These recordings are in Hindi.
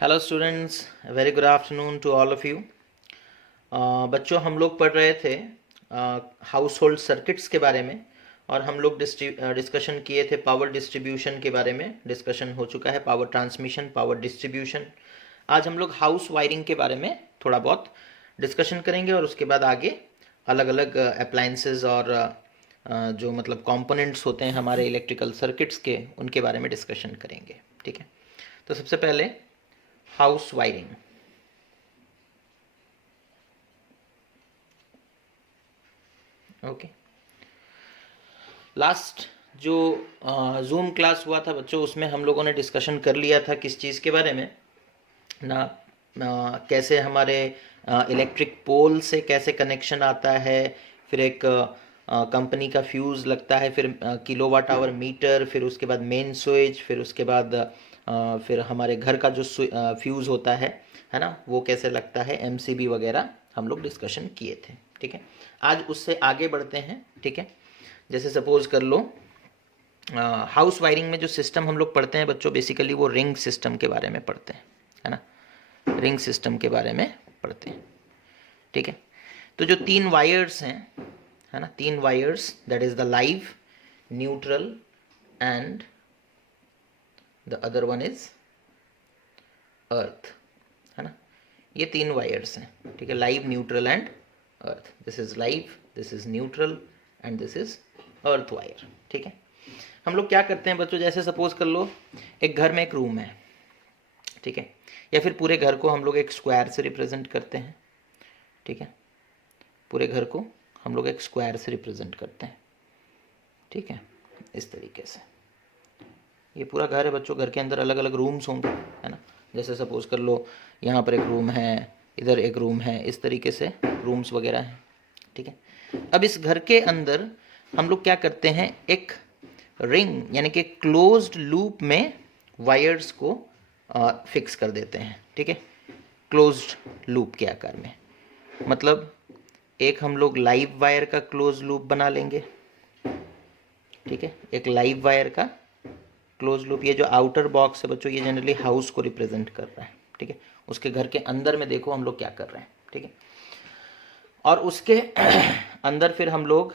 Hello students, very good afternoon to all of you. बच्चों, हम लोग पढ़ रहे थे हाउस होल्ड सर्किट्स के बारे में और हम लोग डिस्कशन किए थे पावर डिस्ट्रीब्यूशन के बारे में। डिस्कशन हो चुका है पावर ट्रांसमिशन, पावर डिस्ट्रीब्यूशन। आज हम लोग हाउस वायरिंग के बारे में थोड़ा बहुत डिस्कशन करेंगे और उसके बाद आगे अलग अलग अप्लायंसेस और जो मतलब कंपोनेंट्स होते हैं हमारे इलेक्ट्रिकल सर्किट्स के, उनके बारे में डिस्कशन करेंगे। ठीक है, तो सबसे पहले हाउस वायरिंग। ओके, लास्ट जो जूम क्लास हुआ था बच्चों, उसमें हम लोगों ने डिस्कशन कर लिया था किस चीज़ के बारे में ना, कैसे हमारे इलेक्ट्रिक पोल से कैसे कनेक्शन आता है, फिर एक कंपनी का फ्यूज़ लगता है, फिर किलोवाट आवर मीटर, फिर उसके बाद मेन स्विच, फिर उसके बाद फिर हमारे घर का जो फ्यूज़ होता है ना, वो कैसे लगता है, एमसीबी वगैरह हम लोग डिस्कशन किए थे। ठीक है, आज उससे आगे बढ़ते हैं। ठीक है, जैसे सपोज कर लो हाउस वायरिंग में जो सिस्टम हम लोग पढ़ते हैं बच्चों, बेसिकली वो रिंग सिस्टम के बारे में पढ़ते हैं, है ना। रिंग सिस्टम के बारे में पढ़ते हैं। ठीक है, तो जो तीन वायर्स हैं, है ना, तीन wires, that is the live, neutral and the other one is earth, है ना। ये तीन वायर्स हैं। ठीक है, live, neutral and earth. This is live, this is neutral and this is earth wire. ठीक है, हम लोग क्या करते हैं बच्चों, जैसे सपोज कर लो एक घर में एक रूम है, ठीक है, या फिर पूरे घर को हम लोग एक स्क्वायर से रिप्रेजेंट करते हैं। ठीक है, पूरे घर को हम लोग एक स्क्वायर से रिप्रेजेंट करते हैं। ठीक है, इस तरीके से ये पूरा घर है बच्चों। घर के अंदर अलग अलग रूम्स होंगे, है ना। जैसे सपोज कर लो यहाँ पर एक रूम है, इधर एक रूम है, इस तरीके से रूम्स वगैरह हैं। ठीक है, अब इस घर के अंदर हम लोग क्या करते हैं, एक रिंग यानी कि क्लोज्ड लूप में वायर्स को फिक्स कर देते हैं। ठीक है, क्लोज्ड लूप के आकार में, मतलब एक हम लोग लाइव वायर का क्लोज लूप बना लेंगे। ठीक है, एक लाइव वायर का क्लोज लूप। ये जो आउटर बॉक्स है बच्चों, ये जनरली हाउस को रिप्रेजेंट कर रहा है। ठीक है, उसके घर के अंदर में देखो हम लोग क्या कर रहे हैं। ठीक है, और उसके अंदर फिर हम लोग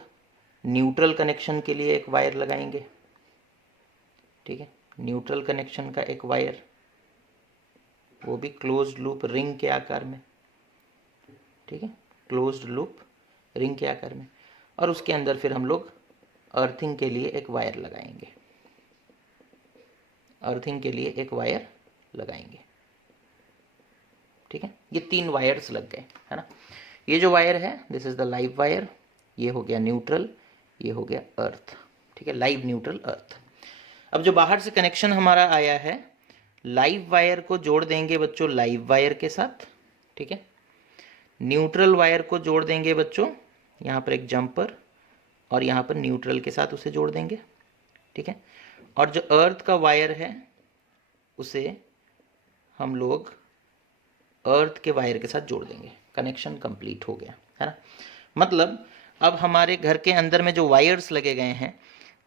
न्यूट्रल कनेक्शन के लिए एक वायर लगाएंगे। ठीक है, न्यूट्रल कनेक्शन का एक वायर, वो भी क्लोज्ड लूप रिंग के आकार में। ठीक है, क्लोज्ड लूप रिंग के आकार में। और उसके अंदर फिर हम लोग अर्थिंग के लिए एक वायर लगाएंगे। अर्थिंग के लिए एक वायर लगाएंगे। ठीक है, ये तीन वायर्स लग गए, है ना। ये जो वायर है, this is the live wire, ये हो गया न्यूट्रल, ये हो गया अर्थ। ठीक है, लाइव, न्यूट्रल, अर्थ। अब जो बाहर से कनेक्शन हमारा आया है, लाइव वायर को जोड़ देंगे बच्चों लाइव वायर के साथ। ठीक है, न्यूट्रल वायर को जोड़ देंगे बच्चों यहाँ पर एक जंपर, और यहाँ पर न्यूट्रल के साथ उसे जोड़ देंगे। ठीक है, और जो अर्थ का वायर है उसे हम लोग अर्थ के वायर के साथ जोड़ देंगे। कनेक्शन कंप्लीट हो गया, है ना। मतलब अब हमारे घर के अंदर में जो वायर्स लगे गए हैं,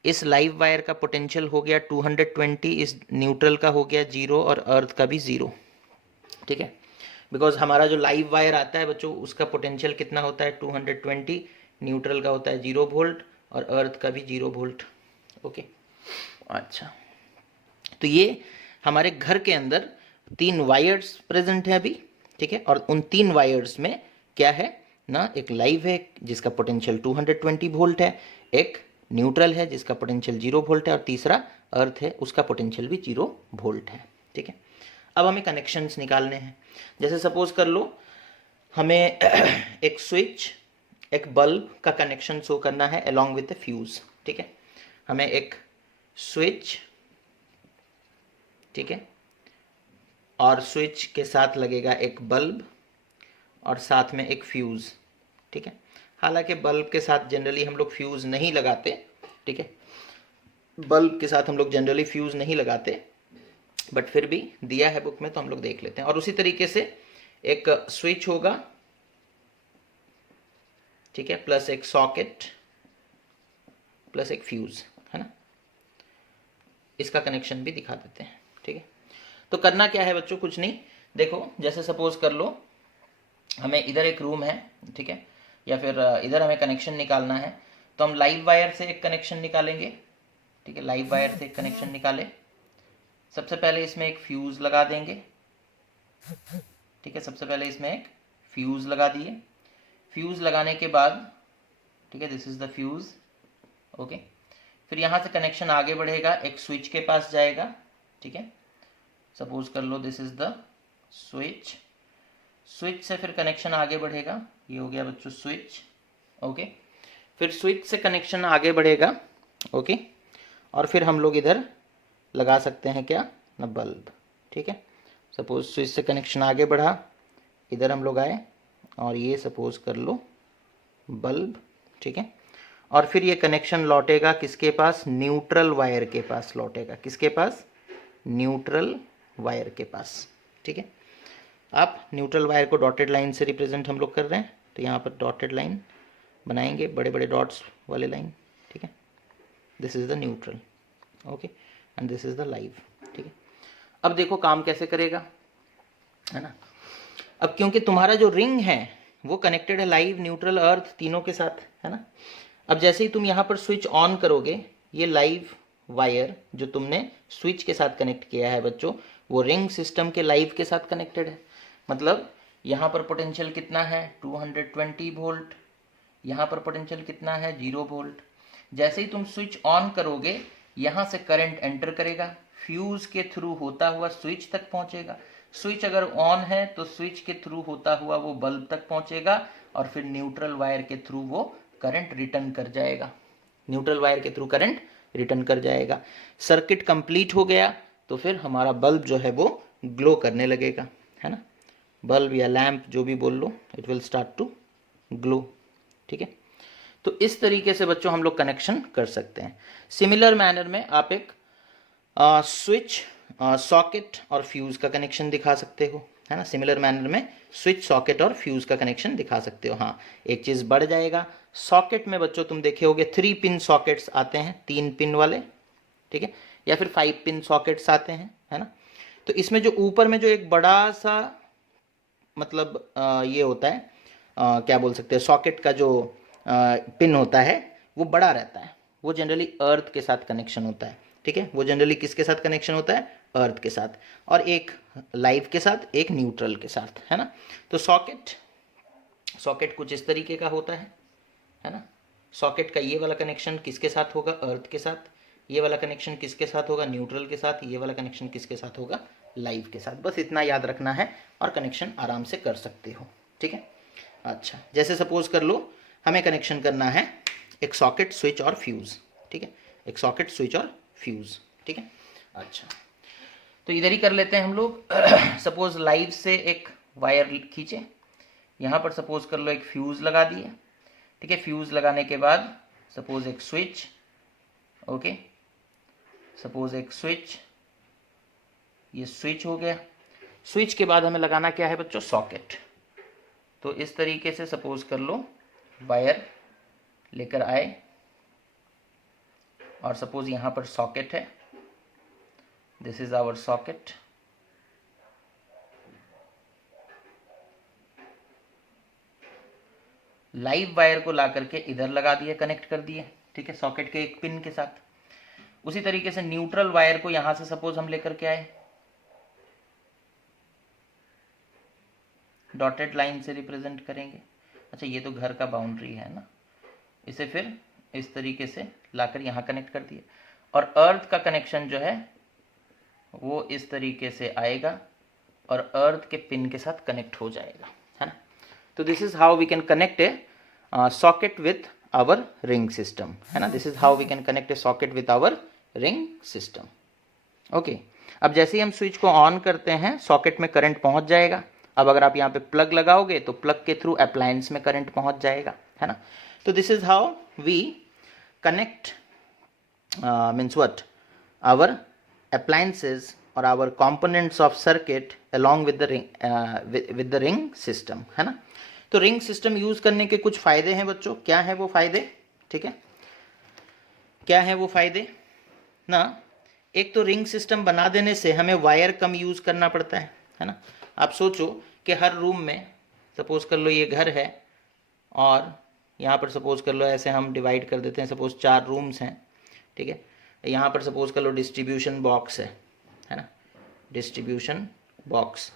इस लाइव वायर का पोटेंशियल हो गया 220, इस न्यूट्रल का हो गया 0 और अर्थ का भी 0। ठीक है, बिकॉज हमारा जो लाइव वायर आता है बच्चों, उसका पोटेंशियल कितना होता है 220, न्यूट्रल का होता है 0 वोल्ट और अर्थ का भी 0 वोल्ट। ओके, अच्छा, तो ये हमारे घर के अंदर तीन वायर्स प्रेजेंट है अभी। ठीक है, और उन तीन वायर्स में क्या है ना, एक लाइव है जिसका पोटेंशियल 220 वोल्ट है, एक न्यूट्रल है जिसका पोटेंशियल 0 वोल्ट है, और तीसरा अर्थ है उसका पोटेंशियल भी 0 वोल्ट है। ठीक है, अब हमें कनेक्शंस निकालने हैं। जैसे सपोज कर लो हमें एक स्विच, एक बल्ब का कनेक्शन शो करना है अलॉन्ग विद द फ्यूज। ठीक है, हमें एक स्विच, ठीक है, और स्विच के साथ लगेगा एक बल्ब और साथ में एक फ्यूज़। ठीक है, हालांकि बल्ब के साथ जनरली हम लोग फ्यूज़ नहीं लगाते। ठीक है, बल्ब के साथ हम लोग जनरली फ्यूज़ नहीं लगाते, बट फिर भी दिया है बुक में तो हम लोग देख लेते हैं। और उसी तरीके से एक स्विच होगा, ठीक है, प्लस एक सॉकेट प्लस एक फ्यूज़, है ना। इसका कनेक्शन भी दिखा देते हैं। ठीक है, तो करना क्या है बच्चों, कुछ नहीं, देखो जैसे सपोज कर लो हमें इधर एक रूम है, ठीक है, या फिर इधर हमें कनेक्शन निकालना है, तो हम लाइव वायर से एक कनेक्शन निकालेंगे, ठीक है, लाइव वायर से एक कनेक्शन निकाले। सबसे पहले इसमें एक फ्यूज लगा देंगे, ठीक है, सबसे पहले इसमें एक फ्यूज लगा दिए। फ्यूज लगाने के बाद, ठीक है, this is the fuse, okay. फिर यहाँ से कनेक्शन आगे बढ़ेगा, एक स्विच के पास जाएगा, ठीक है, सपोज कर लो this is the switch. Switch से फिर कनेक्शन आगे बढ़ेगा, ये हो गया बच्चों स्विच, ओके। फिर स्विच से कनेक्शन आगे बढ़ेगा, ओके, और फिर हम लोग इधर लगा सकते हैं क्या ना, बल्ब, ठीक है। सपोज स्विच से कनेक्शन आगे बढ़ा, इधर हम लोग आए और ये सपोज कर लो बल्ब, ठीक है। और फिर ये कनेक्शन लौटेगा किसके पास, न्यूट्रल वायर के पास लौटेगा, किसके पास, न्यूट्रल वायर के पास, ठीक है। आप न्यूट्रल वायर को डॉटेड लाइन से रिप्रेजेंट हम लोग कर रहे हैं, तो यहाँ पर डॉटेड लाइन बनाएंगे, बड़े बड़े डॉट्स वाले लाइन, ठीक है। This is the neutral, okay, and this is the live, ठीक है। अब देखो काम कैसे करेगा, है ना। अब क्योंकि तुम्हारा जो रिंग है वो कनेक्टेड है लाइव, न्यूट्रल, अर्थ तीनों के साथ, है ना। अब जैसे ही तुम यहाँ पर स्विच ऑन करोगे, ये लाइव वायर जो तुमने स्विच के साथ कनेक्ट किया है बच्चों, वो रिंग सिस्टम के लाइव के साथ कनेक्टेड है। मतलब यहाँ पर पोटेंशियल कितना है 220 वोल्ट, यहाँ पर पोटेंशियल कितना है 0 वोल्ट। जैसे ही तुम स्विच ऑन करोगे, यहाँ से करंट एंटर करेगा, फ्यूज के थ्रू होता हुआ स्विच तक पहुंचेगा। स्विच अगर ऑन है तो स्विच के थ्रू होता हुआ वो बल्ब तक पहुंचेगा, और फिर न्यूट्रल वायर के थ्रू वो करंट रिटर्न कर जाएगा, न्यूट्रल वायर के थ्रू करंट रिटर्न कर जाएगा। सर्किट कंप्लीट हो गया तो फिर हमारा बल्ब जो है वो ग्लो करने लगेगा, है ना। बल्ब या लैंप जो भी बोल लो, it will start to glow, ठीक है। तो इस तरीके से बच्चों हम लोग कनेक्शन कर सकते हैं। सिमिलर मैनर में आप एक स्विच, सॉकेट और फ्यूज का कनेक्शन दिखा सकते हो, है ना। सिमिलर मैनर में स्विच, सॉकेट और फ्यूज का कनेक्शन दिखा सकते हो। हाँ, एक चीज बढ़ जाएगा, सॉकेट में बच्चों तुम देखे होगे 3 पिन सॉकेट्स आते हैं, 3 पिन वाले, ठीक है, या फिर 5 पिन सॉकेट्स आते हैं, है ना। तो इसमें जो ऊपर में जो एक बड़ा सा मतलब ये होता है, क्या बोल सकते हैं, सॉकेट का जो पिन होता है वो बड़ा रहता है, वो जनरली अर्थ के साथ कनेक्शन होता है, ठीक है। वो जनरली किसके साथ कनेक्शन होता है, अर्थ के साथ, और एक लाइव के साथ, एक न्यूट्रल के साथ, है ना। तो सॉकेट कुछ इस तरीके का होता है ना। सॉकेट का ये वाला कनेक्शन किसके साथ होगा, अर्थ के साथ, ये वाला कनेक्शन किसके साथ होगा, न्यूट्रल के साथ, ये वाला कनेक्शन किसके साथ होगा, लाइव के साथ। बस इतना याद रखना है और कनेक्शन आराम से कर सकते हो, ठीक है। अच्छा, जैसे सपोज कर लो हमें कनेक्शन करना है एक सॉकेट, स्विच और फ्यूज, ठीक है, एक सॉकेट, स्विच और फ्यूज, ठीक है। अच्छा, तो इधर ही कर लेते हैं हम लोग। सपोज लाइव से एक वायर खींचे, यहाँ पर सपोज कर लो एक फ्यूज लगा दिए, ठीक है। फ्यूज लगाने के बाद सपोज एक स्विच, ओके, सपोज एक स्विच, ये स्विच हो गया। स्विच के बाद हमें लगाना क्या है बच्चों, सॉकेट। तो इस तरीके से सपोज कर लो वायर लेकर आए, और सपोज यहां पर सॉकेट है, this is our socket. Live wire को ला करके इधर लगा दिए, कनेक्ट कर दिए, ठीक है, सॉकेट के एक पिन के साथ। उसी तरीके से न्यूट्रल वायर को यहां से सपोज हम लेकर के आए, डॉटेड लाइन से रिप्रेजेंट करेंगे। अच्छा, ये तो घर का बाउंड्री है ना, इसे फिर इस तरीके से लाकर यहाँ कनेक्ट कर दिए, और अर्थ का कनेक्शन जो है वो इस तरीके से आएगा और अर्थ के पिन के साथ कनेक्ट हो जाएगा, है ना। तो this is how we can connect a socket with our ring system, है ना। This is how we can connect a socket with our ring system, okay. अब जैसे ही हम स्विच को ऑन करते हैं, सॉकेट में करंट पहुंच जाएगा। अब अगर आप यहाँ पे प्लग लगाओगे तो प्लग के थ्रू अप्लायंस में करंट पहुंच जाएगा, है ना। तो this is how we connect means what, our appliances or our components of circuit along with the ring with the ring system, है ना। तो रिंग सिस्टम यूज करने के कुछ फायदे हैं बच्चों, क्या है वो फायदे, ठीक है, क्या है वो फायदे ना। एक तो रिंग सिस्टम बना देने से हमें वायर कम यूज करना पड़ता है ना। आप सोचो कि हर रूम में, सपोज कर लो ये घर है और यहाँ पर सपोज कर लो ऐसे हम डिवाइड कर देते हैं, सपोज 4 रूम्स हैं, ठीक है। यहाँ पर सपोज कर लो डिस्ट्रीब्यूशन बॉक्स है ना, डिस्ट्रीब्यूशन बॉक्स।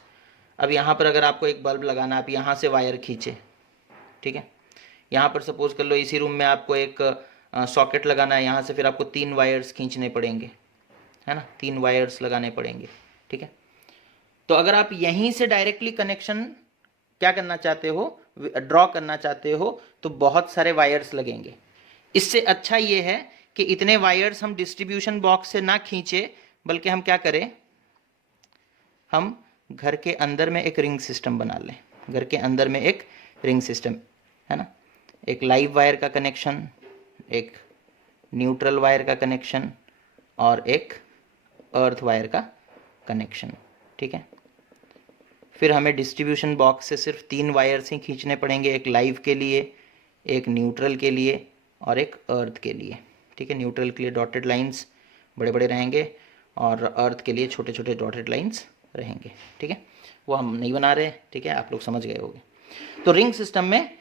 अब यहाँ पर अगर आपको एक बल्ब लगाना, आप यहाँ से वायर खींचे, ठीक है। यहाँ पर सपोज कर लो इसी रूम में आपको एक सॉकेट लगाना है, यहाँ से फिर आपको 3 वायर्स खींचने पड़ेंगे, है ना, 3 वायर्स लगाने पड़ेंगे, ठीक है। तो अगर आप यहीं से डायरेक्टली कनेक्शन क्या करना चाहते हो, ड्रॉ करना चाहते हो, तो बहुत सारे वायर्स लगेंगे। इससे अच्छा ये है कि इतने वायर्स हम डिस्ट्रीब्यूशन बॉक्स से ना खींचे, बल्कि हम क्या करें, हम घर के अंदर में एक रिंग सिस्टम बना लें। घर के अंदर में एक रिंग सिस्टम, है ना, एक लाइव वायर का कनेक्शन, एक न्यूट्रल वायर का कनेक्शन और एक अर्थ वायर का कनेक्शन, ठीक है। फिर हमें डिस्ट्रीब्यूशन बॉक्स से सिर्फ 3 वायर्स ही खींचने पड़ेंगे, एक लाइव के लिए, एक न्यूट्रल के लिए और एक अर्थ के लिए, ठीक है। न्यूट्रल के लिए डॉटेड लाइंस बड़े बड़े रहेंगे और अर्थ के लिए छोटे छोटे डॉटेड लाइंस रहेंगे, ठीक है। वो हम नहीं बना रहे, ठीक है, आप लोग समझ गए होंगे। तो रिंग सिस्टम में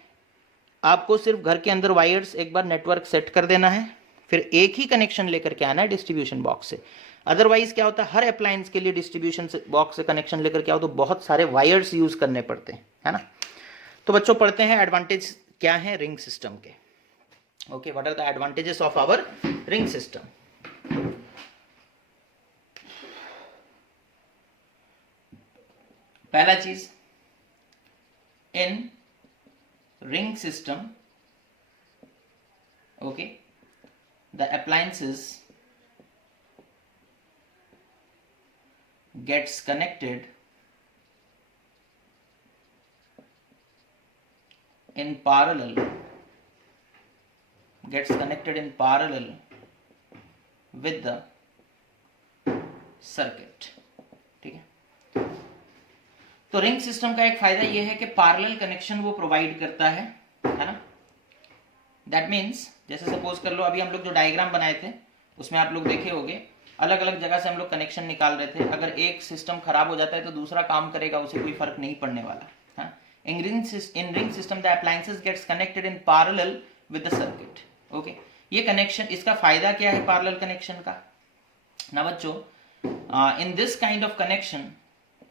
आपको सिर्फ घर के अंदर वायर्स एक बार नेटवर्क सेट कर देना है, फिर एक ही कनेक्शन लेकर के आना है डिस्ट्रीब्यूशन बॉक्स से। अदरवाइज क्या होता है, हर अप्लायंस के लिए डिस्ट्रीब्यूशन बॉक्स से कनेक्शन लेकर के आओ तो बहुत सारे वायर्स यूज करने पड़ते हैं, है ना। तो बच्चों पढ़ते हैं एडवांटेज क्या है रिंग सिस्टम के। Okay, what are the advantages of our ring system. पहला चीज, in ring system, okay, the appliances gets connected in parallel, with the circuit, ठीक है। तो रिंग सिस्टम का एक फायदा यह है कि पैरेलल कनेक्शन वो प्रोवाइड करता है ना। दैट मीन्स जैसे सपोज कर लो अभी हम लोग जो डायग्राम बनाए थे उसमें आप लोग देखे होंगे, अलग अलग जगह से हम लोग कनेक्शन निकाल रहे थे। अगर एक सिस्टम खराब हो जाता है तो दूसरा काम करेगा, उसे कोई फर्क नहीं पड़ने वाला। In ring system the appliances gets connected in parallel with the circuit. Okay, ये कनेक्शन, इसका फायदा क्या है पैरेलल कनेक्शन का ना बच्चों, in this kind of connection,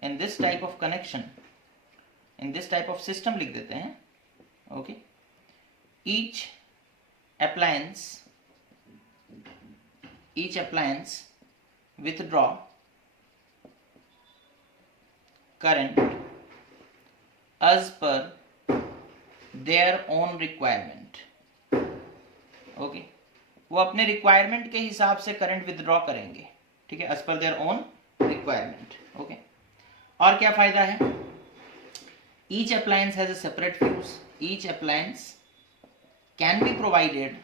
in this type of connection, in this type of system लिख देते हैं। Okay, each appliance withdraw current as per their own requirement। Okay, वो अपने रिक्वायरमेंट के हिसाब से करंट विथड्रॉ करेंगे, ठीक है, as per their own requirement. Okay, और क्या फायदा है, each appliance has a separate fuse, each appliance can be provided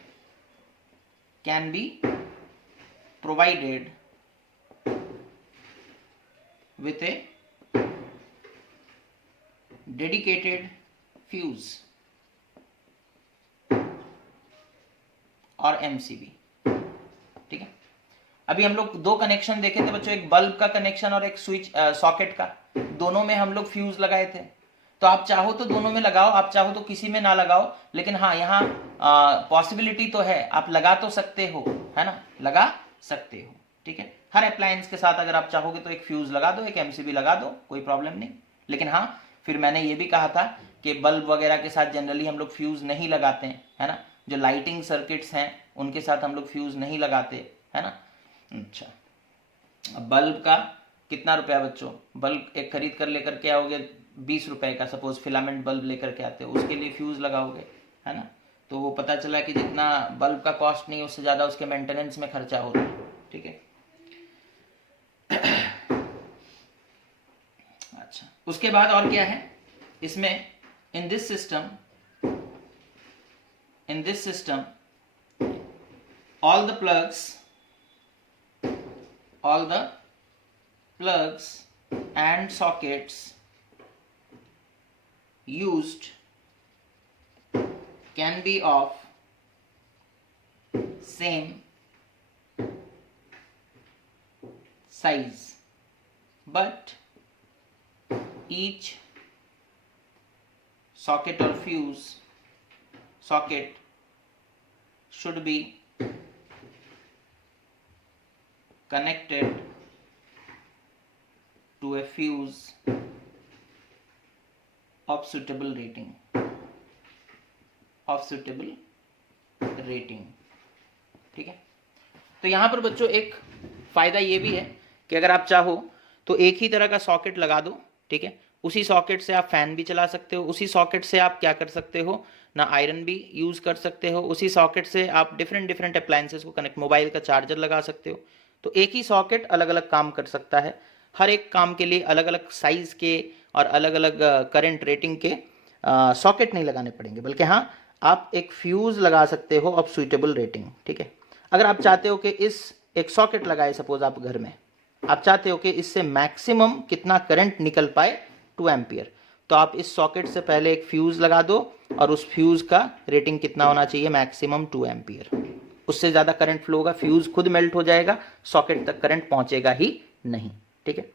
with a dedicated fuse और MCB, ठीक है। अभी हम लोग 2 कनेक्शन देखे थे बच्चों, एक बल्ब का कनेक्शन और एक स्विच सॉकेट का। दोनों में हम लोग फ्यूज लगाए थे। तो आप चाहो तो दोनों में लगाओ, आप चाहो तो किसी में ना लगाओ, लेकिन हाँ यहाँ पॉसिबिलिटी तो है, आप लगा तो सकते हो, है ना, लगा सकते हो, ठीक है। हर अप्लायंस के साथ अगर आप चाहोगे तो एक फ्यूज लगा दो, एक MCB लगा दो, कोई प्रॉब्लम नहीं। लेकिन हाँ, फिर मैंने ये भी कहा था कि बल्ब वगैरह के साथ जनरली हम लोग फ्यूज नहीं लगाते हैं, है ना। जो लाइटिंग सर्किट्स हैं उनके साथ हम लोग फ्यूज नहीं लगाते, है ना। अच्छा, अब बल्ब का कितना रुपया बच्चों, बल्ब एक खरीद कर लेकर के आओगे 20 रुपए का, सपोज फिलामेंट बल्ब लेकर के आते हो, उसके लिए फ्यूज लगाओगे, है ना। तो वो पता चला कि जितना बल्ब का कॉस्ट नहीं उससे ज्यादा उसके मेंटेनेंस में खर्चा हो रहा है, ठीक है। अच्छा, उसके बाद और क्या है इसमें, in this system all the plugs and sockets used can be of same size but each socket or fuse socket should be connected to a fuse of suitable rating, ठीक है। तो यहां पर बच्चों एक फायदा ये भी है कि अगर आप चाहो तो एक ही तरह का सॉकेट लगा दो, ठीक है। उसी सॉकेट से आप फैन भी चला सकते हो, उसी सॉकेट से आप क्या कर सकते हो ना, आयरन भी यूज कर सकते हो, उसी सॉकेट से आप डिफरेंट अप्लायंसेस को कनेक्ट, मोबाइल का चार्जर लगा सकते हो। तो एक ही सॉकेट अलग अलग काम कर सकता है। हर एक काम के लिए अलग अलग साइज के और अलग अलग करंट रेटिंग के सॉकेट नहीं लगाने पड़ेंगे, बल्कि हाँ आप एक फ्यूज लगा सकते हो ऑफ सुइटेबल रेटिंग, ठीक है। अगर आप चाहते हो कि इस एक सॉकेट लगाए, सपोज आप घर में आप चाहते हो कि इससे मैक्सिमम कितना करंट निकल पाए 2 एम्पियर, तो आप इस सॉकेट से पहले एक फ्यूज लगा दो और उस फ्यूज का रेटिंग कितना होना चाहिए, मैक्सिमम 2 एम्पियर। उससे ज़्यादा करंट फ्लो होगा, फ्यूज खुद मेल्ट हो जाएगा, सॉकेट तक करंट पहुंचेगा ही नहीं, ठीक है।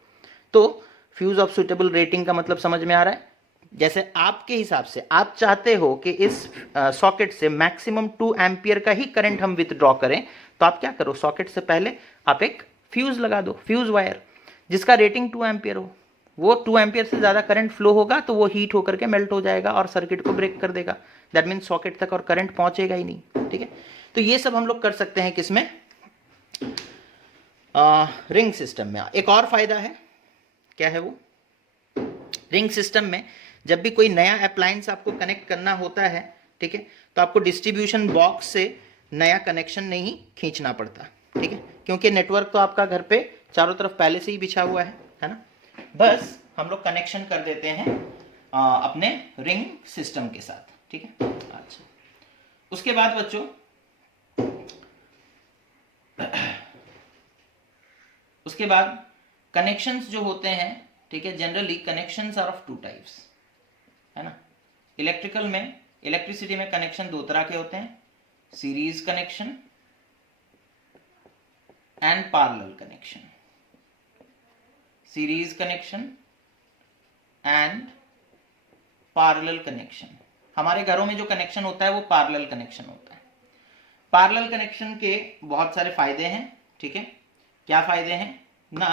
तो फ्यूज ऑफ सुटेबल रेटिंग का मतलब समझ में आ रहा है। जैसे आपके हिसाब से आप चाहते हो कि इस सॉकेट से मैक्सिमम 2 एम्पियर का ही करंट हम विथड्रॉ करें, तो आप क्या करो, सॉकेट से पहले आप एक फ्यूज लगा दो, फ्यूज वायर जिसका रेटिंग 2 एम्पियर हो। वो 2 एम्पियर से ज़्यादा करंट फ्लो होगा तो वो हीट होकर के मेल्ट हो जाएगा और सर्किट को ब्रेक कर देगा। दैट मीन्स सॉकेट तक और करंट पहुंचेगा ही नहीं, ठीक है। तो ये सब हम लोग कर सकते हैं किसमें, रिंग सिस्टम में। एक और फायदा है, क्या है वो, रिंग सिस्टम में जब भी कोई नया अप्लायंस आपको कनेक्ट करना होता है, ठीक है, तो आपको डिस्ट्रीब्यूशन बॉक्स से नया कनेक्शन नहीं खींचना पड़ता, ठीक है, क्योंकि नेटवर्क तो आपका घर पे चारों तरफ पहले से ही बिछा हुआ है ना। बस हम लोग कनेक्शन कर देते हैं अपने रिंग सिस्टम के साथ, ठीक है। अच्छा, उसके बाद बच्चों उसके बाद कनेक्शंस जो होते हैं, ठीक है, generally connections are of 2 types, है ना। इलेक्ट्रिकल में, इलेक्ट्रिसिटी में कनेक्शन 2 तरह के होते हैं, series connection and parallel connection. Series connection and parallel connection. हमारे घरों में जो कनेक्शन होता है वो पैरेलल कनेक्शन होता है। पैरेलल कनेक्शन के बहुत सारे फायदे हैं, ठीक है। क्या फायदे हैं ना,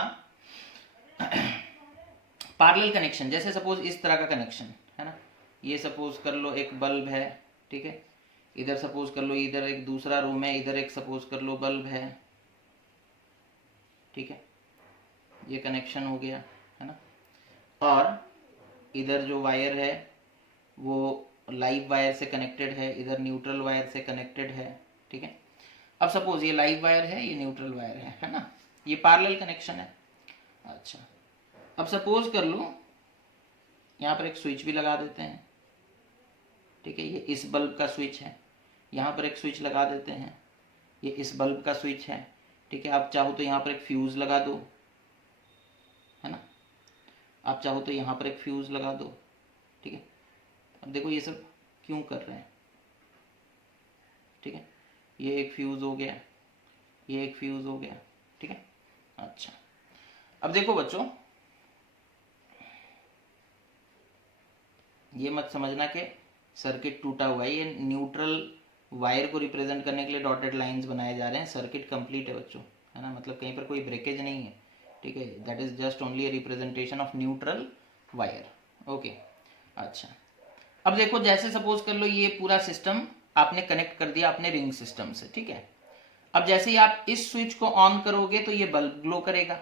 पैरेलल कनेक्शन जैसे सपोज इस तरह का कनेक्शन है ना, ये सपोज कर लो एक बल्ब है, ठीक है, इधर सपोज कर लो इधर एक दूसरा रूम है, इधर एक सपोज कर लो बल्ब है, ठीक है, ये कनेक्शन हो गया, है ना। और इधर जो वायर है वो लाइव वायर से कनेक्टेड है, इधर न्यूट्रल वायर से कनेक्टेड है, ठीक है। अब सपोज ये लाइव वायर है, ये न्यूट्रल वायर है ना, ये पैरेलल कनेक्शन है। अच्छा, अब सपोज कर लो यहाँ पर एक स्विच भी लगा देते हैं, ठीक है, ये इस बल्ब का स्विच है, यहाँ पर एक स्विच लगा देते हैं, ये इस बल्ब का स्विच है, ठीक है। आप चाहो तो यहाँ पर एक फ्यूज लगा दो, है ना, आप चाहो तो यहाँ पर एक फ्यूज लगा दो, ठीक है। अब देखो ये सब क्यों कर रहे हैं, ठीक है, ये एक फ्यूज हो गया, ये एक फ्यूज हो गया, ठीक है। अच्छा, अब देखो बच्चों, ये मत समझना कि सर्किट टूटा हुआ है, ये न्यूट्रल वायर को रिप्रेजेंट करने के लिए डॉटेड लाइंस बनाए जा रहे हैं। सर्किट कंप्लीट है बच्चों, है ना, मतलब कहीं पर कोई ब्रेकेज नहीं है, ठीक है। That is just only a representation of neutral wire, okay. अच्छा, अब देखो जैसे सपोज कर लो ये पूरा सिस्टम आपने कनेक्ट कर दिया अपने रिंग सिस्टम से, ठीक है। अब जैसे ही आप इस स्विच को ऑन करोगे तो ये बल्ब ग्लो करेगा।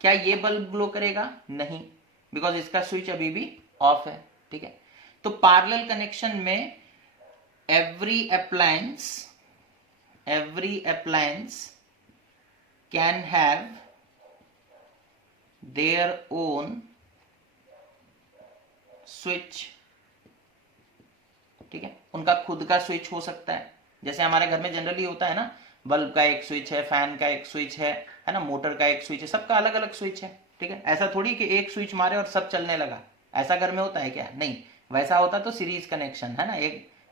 क्या ये बल्ब ग्लो करेगा? नहीं, बिकॉज इसका स्विच अभी भी ऑफ है, ठीक है। तो पैरेलल कनेक्शन में every appliance can have their own switch, ठीक है, उनका खुद का स्विच हो सकता है। जैसे हमारे घर में जनरली होता है ना, बल्ब का एक स्विच है, फैन का एक स्विच है ना, मोटर का एक स्विच है, सबका अलग अलग स्विच है, ठीक है। ऐसा थोड़ी कि एक स्विच मारे और सब चलने लगा, ऐसा घर में होता है क्या? नहीं, वैसा होता तो सीरीज कनेक्शन है ना,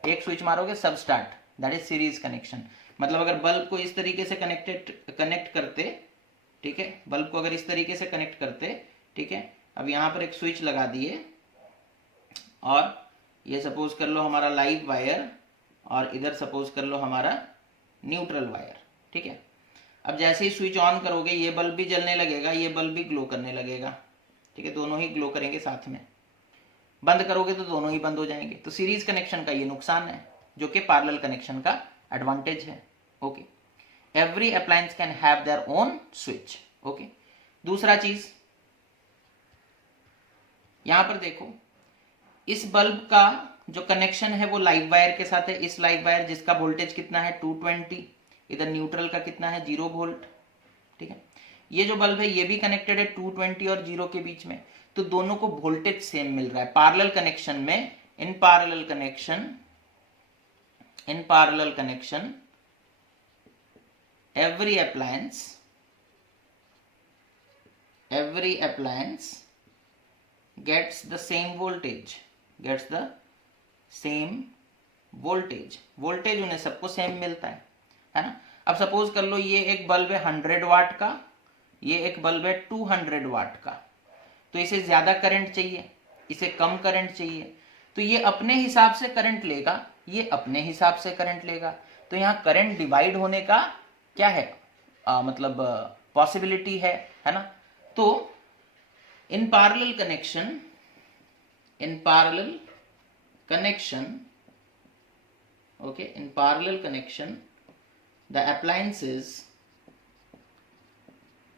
एक स्विच मारोगे सब start, that is series connection. मतलब अगर बल्ब को इस तरीके से कनेक्ट करते, ठीक है, बल्ब को अगर इस तरीके से कनेक्ट करते, ठीक है, अब यहाँ पर एक स्विच लगा दिए और ये सपोज कर लो हमारा लाइव वायर और इधर सपोज कर लो हमारा न्यूट्रल वायर, ठीक है। अब जैसे ही स्विच ऑन करोगे ये बल्ब भी जलने लगेगा, ये बल्ब भी ग्लो करने लगेगा, ठीक है, दोनों ही ग्लो करेंगे साथ में। बंद करोगे तो दोनों ही बंद हो जाएंगे। तो सीरीज कनेक्शन का ये नुकसान है, जो कि पैरेलल कनेक्शन का एडवांटेज है। Okay, every appliance can have their own switch. Okay, दूसरा चीज यहां पर देखो, इस बल्ब का जो कनेक्शन है वो लाइव वायर के साथ है। इस लाइव वायर जिसका वोल्टेज कितना है 220, इधर न्यूट्रल का कितना है 0 वोल्ट, ठीक है। ये जो बल्ब है ये भी कनेक्टेड है 220 और 0 के बीच में, तो दोनों को वोल्टेज सेम मिल रहा है। पैरेलल कनेक्शन में, in parallel connection every appliance gets the same voltage, voltage उन्हें सबको सेम मिलता है ना। अब सपोज कर लो ये एक बल्ब है 100 वाट का, ये एक बल्ब है 200 वाट का, तो इसे ज्यादा करंट चाहिए, इसे कम करंट चाहिए, तो ये अपने हिसाब से करंट लेगा, ये अपने हिसाब से करंट लेगा। तो यहाँ करंट डिवाइड होने का क्या है, मतलब पॉसिबिलिटी है ना। तो in parallel connection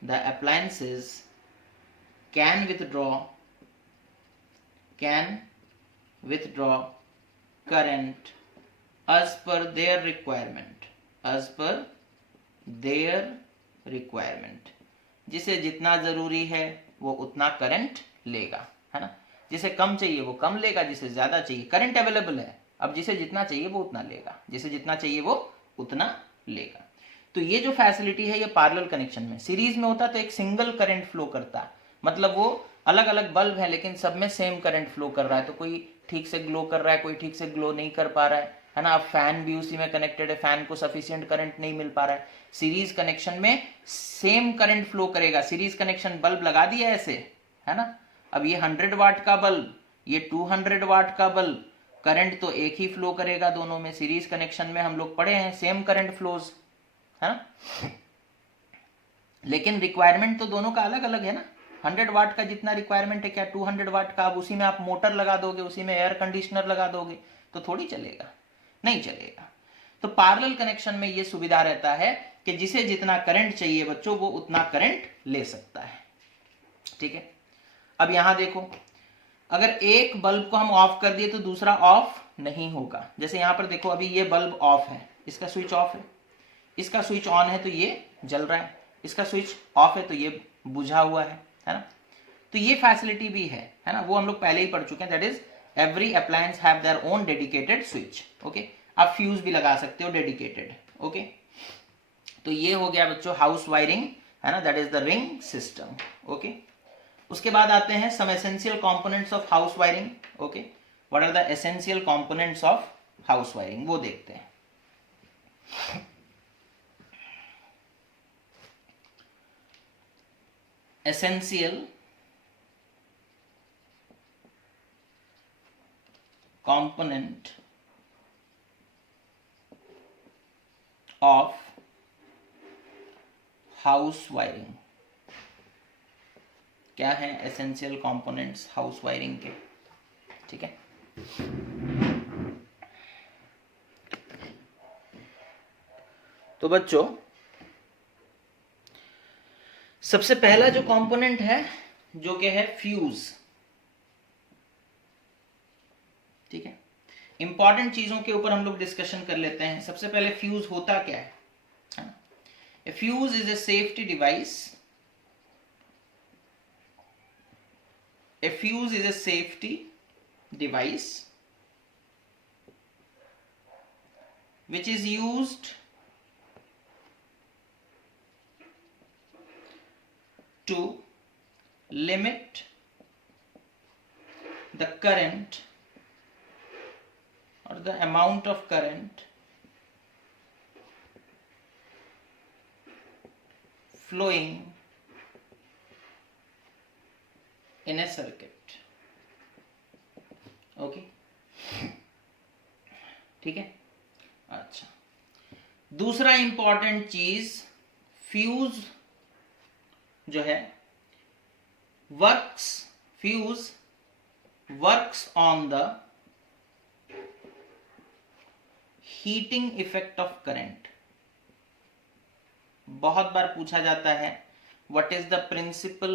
the appliances can withdraw current as per their requirement, जिसे जितना जरूरी है वो उतना करंट लेगा, है ना। जिसे कम चाहिए वो कम लेगा, जिसे ज्यादा चाहिए, करंट अवेलेबल है, अब जिसे जितना चाहिए वो उतना लेगा, जिसे जितना चाहिए वो उतना लेगा। तो ये जो फैसिलिटी है ये पैरेलल कनेक्शन में। सीरीज में होता तो एक सिंगल करंट फ्लो करता, मतलब वो अलग अलग बल्ब है लेकिन सब में सेम करंट फ्लो कर रहा है, तो कोई ठीक से ग्लो कर रहा है, कोई ठीक से ग्लो नहीं कर पा रहा है ना। अब फैन भी उसी में कनेक्टेड है, फैन को सफिशिएंट करंट नहीं मिल पा रहा है। सीरीज कनेक्शन में सेम करंट फ्लो करेगा। सीरीज कनेक्शन बल्ब लगा दिया ऐसे, है ना। अब ये 100 वाट का बल्ब, ये 200 वाट का बल्ब, करंट तो एक ही फ्लो करेगा दोनों में। सीरीज कनेक्शन में हम लोग पढ़े हैं सेम करंट फ्लोज, है ना। लेकिन रिक्वायरमेंट तो दोनों का अलग अलग है ना। 100 वाट का जितना रिक्वायरमेंट है क्या 200 वाट का, अब उसी में आप मोटर लगा दोगे, उसी में एयर कंडीशनर लगा दोगे तो थोड़ी चलेगा, नहीं चलेगा। तो पैरेलल कनेक्शन में ये सुविधा रहता है कि जिसे जितना करंट चाहिए बच्चों वो उतना करंट ले सकता है, ठीक है। अब यहां देखो, अगर एक बल्ब को हम ऑफ कर दिए तो दूसरा ऑफ नहीं होगा। जैसे यहां पर देखो, अभी ये बल्ब ऑफ है, इसका स्विच ऑफ है, इसका स्विच ऑन है तो ये जल रहा है, इसका स्विच ऑफ है तो ये बुझा हुआ है ना। तो ये फैसिलिटी भी है ना, वो हम लोग पहले ही पढ़ चुके हैं। That is every appliance have their own dedicated switch. Okay, आप फ्यूज भी लगा सकते हो डेडिकेटेड। ओके, तो ये हो गया बच्चों हाउस वायरिंग, है ना, that is the ring system. Okay, उसके बाद आते हैं some essential components of house wiring. Okay, what are the essential components of house wiring, वो देखते हैं। essential component of house wiring. क्या है एसेंशियल कंपोनेंट्स हाउस वायरिंग के, ठीक है। तो बच्चों सबसे पहला जो कंपोनेंट है जो कि है फ्यूज, ठीक है। इंपॉर्टेंट चीजों के ऊपर हम लोग डिस्कशन कर लेते हैं। सबसे पहले फ्यूज होता क्या है। A fuse is a safety device, a fuse is a safety device which is used to limit the current or the amount of current flowing in A circuit. Okay, ठीक है। अच्छा, दूसरा इंपॉर्टेंट चीज, फ्यूज जो है fuse works on the heating effect of current. बहुत बार पूछा जाता है what is the principal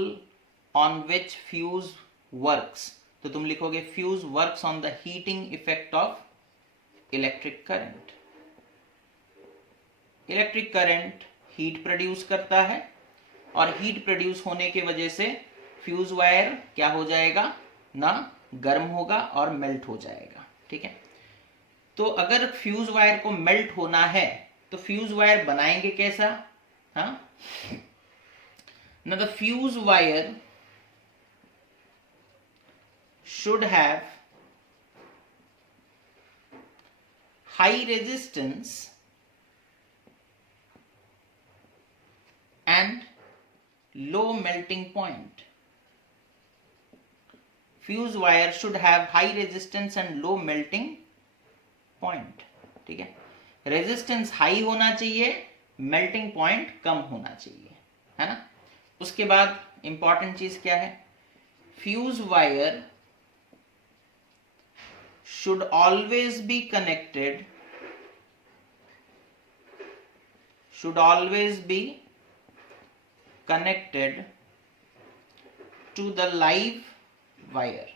on which fuse works, तो तुम लिखोगे fuse works on the heating effect of electric current. Electric current heat produce करता है और हीट प्रोड्यूस होने की वजह से फ्यूज वायर क्या हो जाएगा, ना गर्म होगा और मेल्ट हो जाएगा। ठीक है, तो अगर फ्यूज वायर को मेल्ट होना है तो फ्यूज वायर बनाएंगे कैसा? हाँ, ना the fuse wire should have high resistance and low melting point. Fuse wire should have high resistance and low melting point. ठीक है, रेजिस्टेंस हाई होना चाहिए, मेल्टिंग पॉइंट कम होना चाहिए, है ना। उसके बाद इंपॉर्टेंट चीज क्या है, fuse wire should always be connected to the live wire।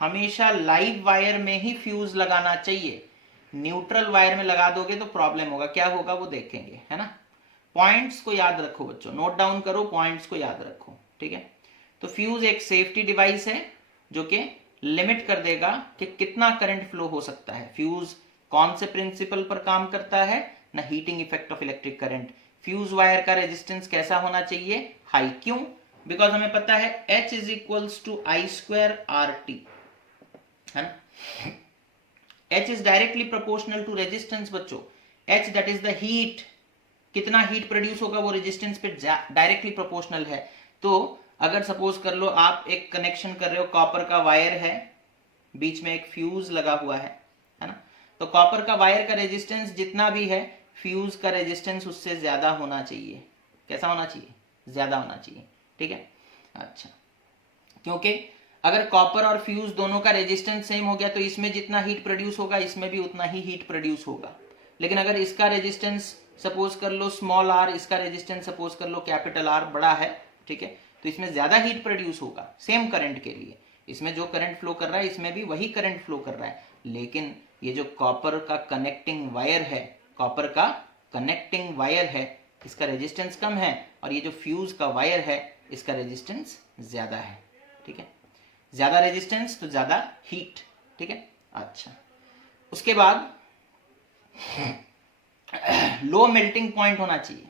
हमेशा लाइव वायर में ही फ्यूज लगाना चाहिए। न्यूट्रल वायर में लगा दोगे तो प्रॉब्लम होगा, क्या होगा वो देखेंगे, है ना। पॉइंट्स को याद रखो बच्चों, नोट डाउन करो, पॉइंट्स को याद रखो। ठीक है, तो फ्यूज एक सेफ्टी डिवाइस है जो कि लिमिट कर देगा कि कितना करंट फ्लो हो सकता है। फ्यूज कौन से प्रिंसिपल पर काम करता है, ना heating effect of electric current. Fuse wire का रेजिस्टेंस कैसा होना चाहिए, हाई। क्यों? बिकॉज हमें पता है H is equals to I² RT, है ना। H is directly proportional to resistance बच्चों। H that is the heat, कितना हीट प्रोड्यूस होगा वो रेजिस्टेंस पे डायरेक्टली प्रोपोर्शनल है। तो अगर सपोज कर लो आप एक कनेक्शन कर रहे हो, कॉपर का वायर है, बीच में एक फ्यूज लगा हुआ है ना, तो कॉपर का वायर का रेजिस्टेंस जितना भी है, फ्यूज का रेजिस्टेंस उससे ज्यादा होना चाहिए। कैसा होना चाहिए? ज्यादा होना चाहिए। ठीक है, अच्छा, क्योंकि अगर कॉपर और फ्यूज दोनों का रेजिस्टेंस सेम हो गया तो इसमें जितना हीट प्रोड्यूस होगा इसमें भी उतना ही हीट प्रोड्यूस होगा। लेकिन अगर इसका रेजिस्टेंस सपोज कर लो स्मॉल r, इसका रेजिस्टेंस सपोज कर लो कैपिटल R बड़ा है, ठीक है, तो इसमें ज्यादा हीट प्रोड्यूस होगा सेम करंट के लिए। इसमें जो करंट फ्लो कर रहा है इसमें भी वही करंट फ्लो कर रहा है, लेकिन ये जो कॉपर का कनेक्टिंग वायर है, कॉपर का कनेक्टिंग वायर है, इसका रेजिस्टेंस कम है, और ये जो फ्यूज का वायर है इसका रेजिस्टेंस ज्यादा है। ठीक है, ज्यादा रेजिस्टेंस तो ज्यादा हीट। ठीक है, अच्छा, उसके बाद लो मेल्टिंग पॉइंट होना चाहिए।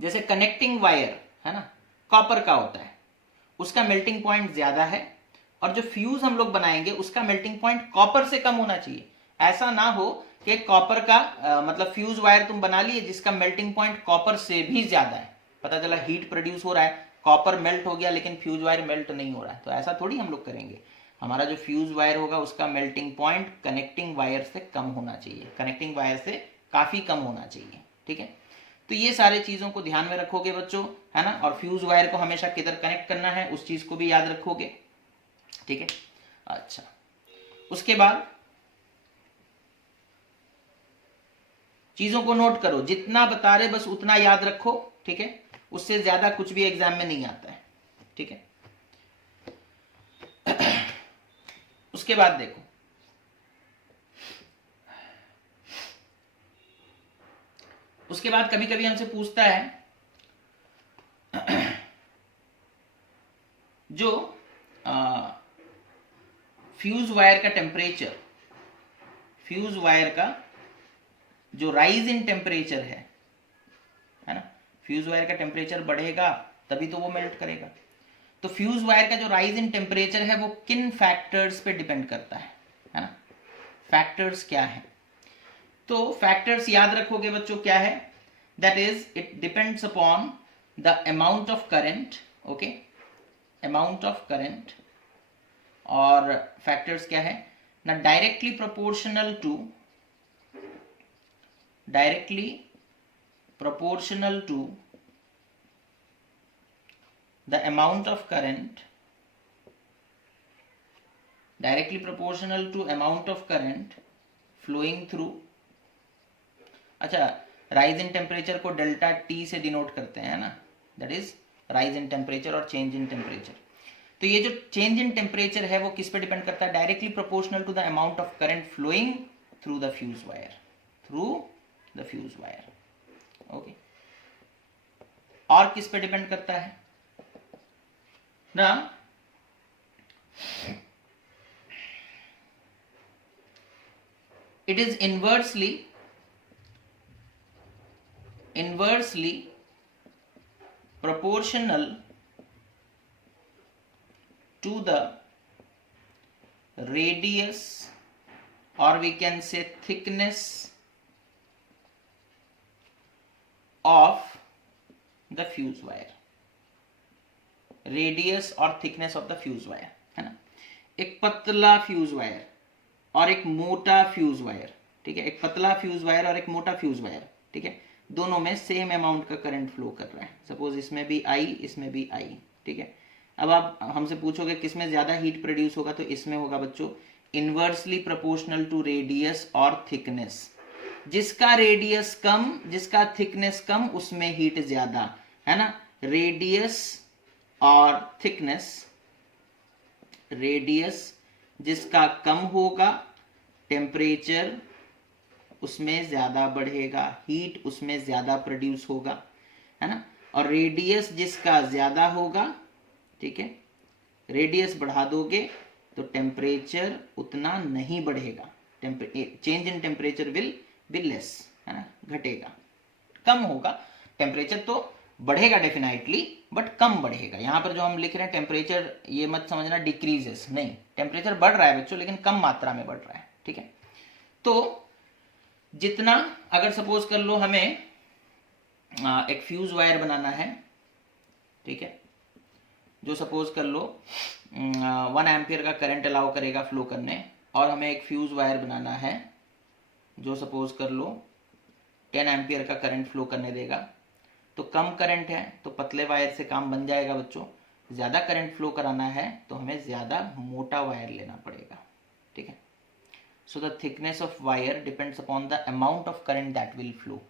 जैसे कनेक्टिंग वायर है ना, कॉपर का होता है, उसका मेल्टिंग पॉइंट ज्यादा है, और जो फ्यूज हम लोग बनाएंगे उसका मेल्टिंग पॉइंट कॉपर से कम होना चाहिए। ऐसा ना हो कि कॉपर का मतलब फ्यूज वायर तुम बना लिए जिसका मेल्टिंग पॉइंट कॉपर से भी ज्यादा है, पता चला हीट प्रोड्यूस हो रहा है, कॉपर मेल्ट हो गया लेकिन फ्यूज वायर मेल्ट नहीं हो रहा है, तो ऐसा थोड़ी हम लोग करेंगे। हमारा जो फ्यूज वायर होगा उसका मेल्टिंग पॉइंट कनेक्टिंग वायर से कम होना चाहिए, कनेक्टिंग वायर से काफी कम होना चाहिए। ठीक है, तो ये सारे चीजों को ध्यान में रखोगे बच्चों, है ना। और फ्यूज वायर को हमेशा किधर कनेक्ट करना है उस चीज को भी याद रखोगे। ठीक है, अच्छा, उसके बाद चीजों को नोट करो, जितना बता रहे बस उतना याद रखो। ठीक है, उससे ज्यादा कुछ भी एग्जाम में नहीं आता है। ठीक है, उसके बाद देखो, उसके बाद कभी कभी हमसे पूछता है जो फ्यूज वायर का टेम्परेचर, फ्यूज वायर का जो राइज इन टेम्परेचर है ना, फ्यूज वायर का टेम्परेचर बढ़ेगा तभी तो वो मेल्ट करेगा। तो फ्यूज वायर का जो राइज इन टेम्परेचर है वो किन फैक्टर्स पे डिपेंड करता है ना। फैक्टर्स क्या है? तो फैक्टर्स याद रखोगे बच्चों, क्या है? That is it depends upon the amount of current, okay, amount of current, और फैक्टर्स क्या है ना, directly proportional to the amount of current, directly proportional to amount of current flowing through. अच्छा, राइज इन टेम्परेचर को डेल्टा टी से डिनोट करते हैं ना, that is rise in temperature और चेंज इन टेम्परेचर। तो ये जो चेंज इन टेम्परेचर है वो किस पे डिपेंड करता है, directly proportional to the amount of current flowing through the fuse wire, okay. और किस पे डिपेंड करता है ना, it is inversely proportional to the radius, or we can say thickness of the fuse wire, radius और thickness of the fuse wire, है ना। एक पतला फ्यूज वायर और एक मोटा फ्यूज वायर, ठीक है, एक पतला फ्यूज वायर और एक मोटा फ्यूज वायर, ठीक है, दोनों में सेम अमाउंट का करंट फ्लो कर रहा है। सपोज इसमें भी आई, इसमें भी आई, ठीक है। अब आप हमसे पूछोगे किसमें ज्यादा हीट प्रोड्यूस होगा, तो इसमें होगा बच्चों इनवर्सली प्रोपोर्शनल टू रेडियस और थिकनेस। जिसका रेडियस कम, जिसका थिकनेस कम, उसमें हीट ज्यादा, है ना। रेडियस और थिकनेस, रेडियस जिसका कम होगा टेम्परेचर उसमें ज्यादा बढ़ेगा, हीट उसमें ज्यादा प्रोड्यूस होगा, है ना। और रेडियस जिसका ज्यादा होगा, ठीक है, रेडियस बढ़ा दोगे तो टेम्परेचर उतना नहीं बढ़ेगा, change in temperature will be less, है ना, घटेगा, कम होगा। टेम्परेचर तो बढ़ेगा डेफिनेटली, बट कम बढ़ेगा। यहां पर जो हम लिख रहे हैं टेम्परेचर, ये मत समझना डिक्रीजेस, नहीं, टेम्परेचर बढ़ रहा है बच्चों, लेकिन कम मात्रा में बढ़ रहा है, ठीक है। तो जितना, अगर सपोज कर लो हमें एक फ्यूज वायर बनाना है, ठीक है, जो सपोज कर लो 1 एम्पियर का करंट अलाउ करेगा फ्लो करने, और हमें एक फ्यूज वायर बनाना है जो सपोज कर लो 10 एम्पियर का करंट फ्लो करने देगा। तो कम करंट है तो पतले वायर से काम बन जाएगा बच्चों, ज्यादा करंट फ्लो कराना है तो हमें ज्यादा मोटा वायर लेना पड़ेगा, ठीक है। So the thickness of wire depends upon the amount of current that will flow.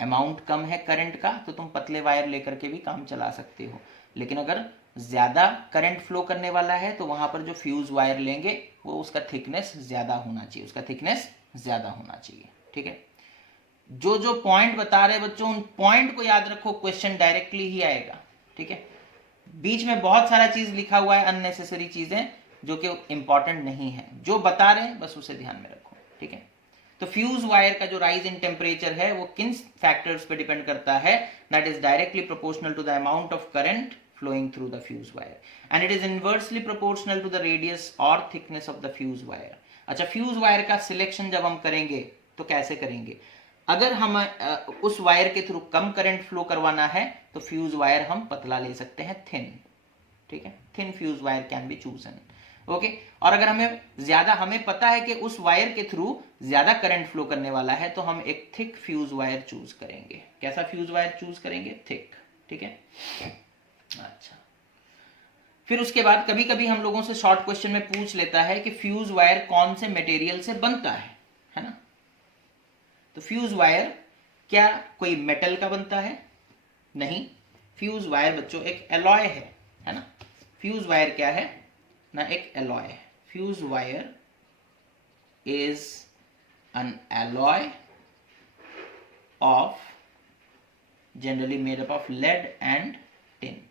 Amount कम है करंट का तो तुम पतले वायर लेकर के भी काम चला सकते हो, लेकिन अगर ज्यादा करंट फ्लो करने वाला है तो वहां पर जो फ्यूज वायर लेंगे वो उसका थिकनेस ज्यादा होना चाहिए, ठीक है। जो जो पॉइंट बता रहे बच्चों, उन पॉइंट को याद रखो, क्वेश्चन डायरेक्टली ही आएगा, ठीक है। बीच में बहुत सारा चीज लिखा हुआ है, अननेसेसरी चीजें जो कि इंपॉर्टेंट नहीं है, जो बता रहे हैं बस उसे ध्यान में रखो, ठीक है। तो फ्यूज वायर का जो राइज इन टेम्परेचर है वो किन फैक्टर्स पे डिपेंड करता है, that is directly proportional to the amount of current flowing through the fuse wire and it is inversely proportional to the radius or thickness of the fuse wire। अच्छा, फ्यूज वायर का सिलेक्शन जब हम करेंगे तो कैसे करेंगे, अगर हम उस वायर के थ्रू कम करंट फ्लो करवाना है तो फ्यूज वायर हम पतला ले सकते हैं, थिन, ठीक है, thin fuse wire can be chosen, okay. और अगर हमें पता है कि उस वायर के थ्रू ज्यादा करंट फ्लो करने वाला है तो हम एक थिक फ्यूज वायर चूज करेंगे। कैसा फ्यूज वायर चूज करेंगे, थिक, ठीक है। अच्छा, फिर उसके बाद कभी कभी हम लोगों से शॉर्ट क्वेश्चन में पूछ लेता है कि फ्यूज वायर कौन से मटेरियल से बनता है ना। तो फ्यूज वायर क्या कोई मेटल का बनता है, नहीं। फ्यूज वायर बच्चों एक एलॉय है ना। फ्यूज वायर क्या है ना, एक एलॉय है। Fuse wire is an alloy of generally made up of lead and tin,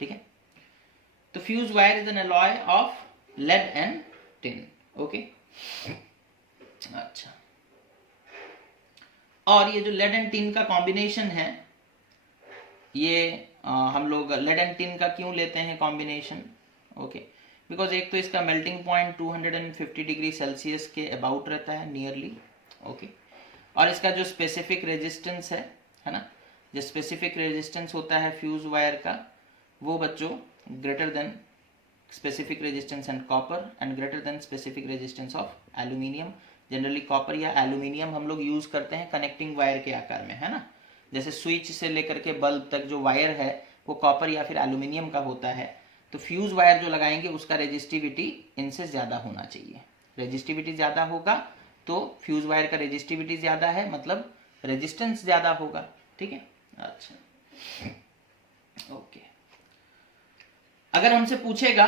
ठीक है। तो fuse wire is an alloy of lead and tin, okay. अच्छा, और ये जो लेड एंड टिन का कॉम्बिनेशन है, ये हम लोग लेड एंड टिन का क्यों लेते हैं कॉम्बिनेशन, ओके, बिकॉज एक तो इसका मेल्टिंग पॉइंट 250 डिग्री सेल्सियस के अबाउट रहता है नियरली, ओके। और इसका जो स्पेसिफिक रेजिस्टेंस है ना, जो स्पेसिफिक रेजिस्टेंस होता है फ्यूज वायर का वो बच्चों greater than specific resistance and copper and greater than specific resistance of aluminium. Generally copper या एल्यूमिनियम हम लोग यूज करते हैं कनेक्टिंग वायर के आकार में, है ना। जैसे स्विच से लेकर के बल्ब तक जो वायर है वो कॉपर या फिर एल्यूमिनियम का होता है। तो फ्यूज वायर जो लगाएंगे उसका रेजिस्टिविटी इनसे ज़्यादा होना चाहिए। रेजिस्टिविटी ज़्यादा होगा तो फ्यूज वायर का रेजिस्टिविटी ज़्यादा है, मतलब रेजिस्टेंस ज़्यादा होगा। ठीक है, अच्छा ओके। अगर हमसे पूछेगा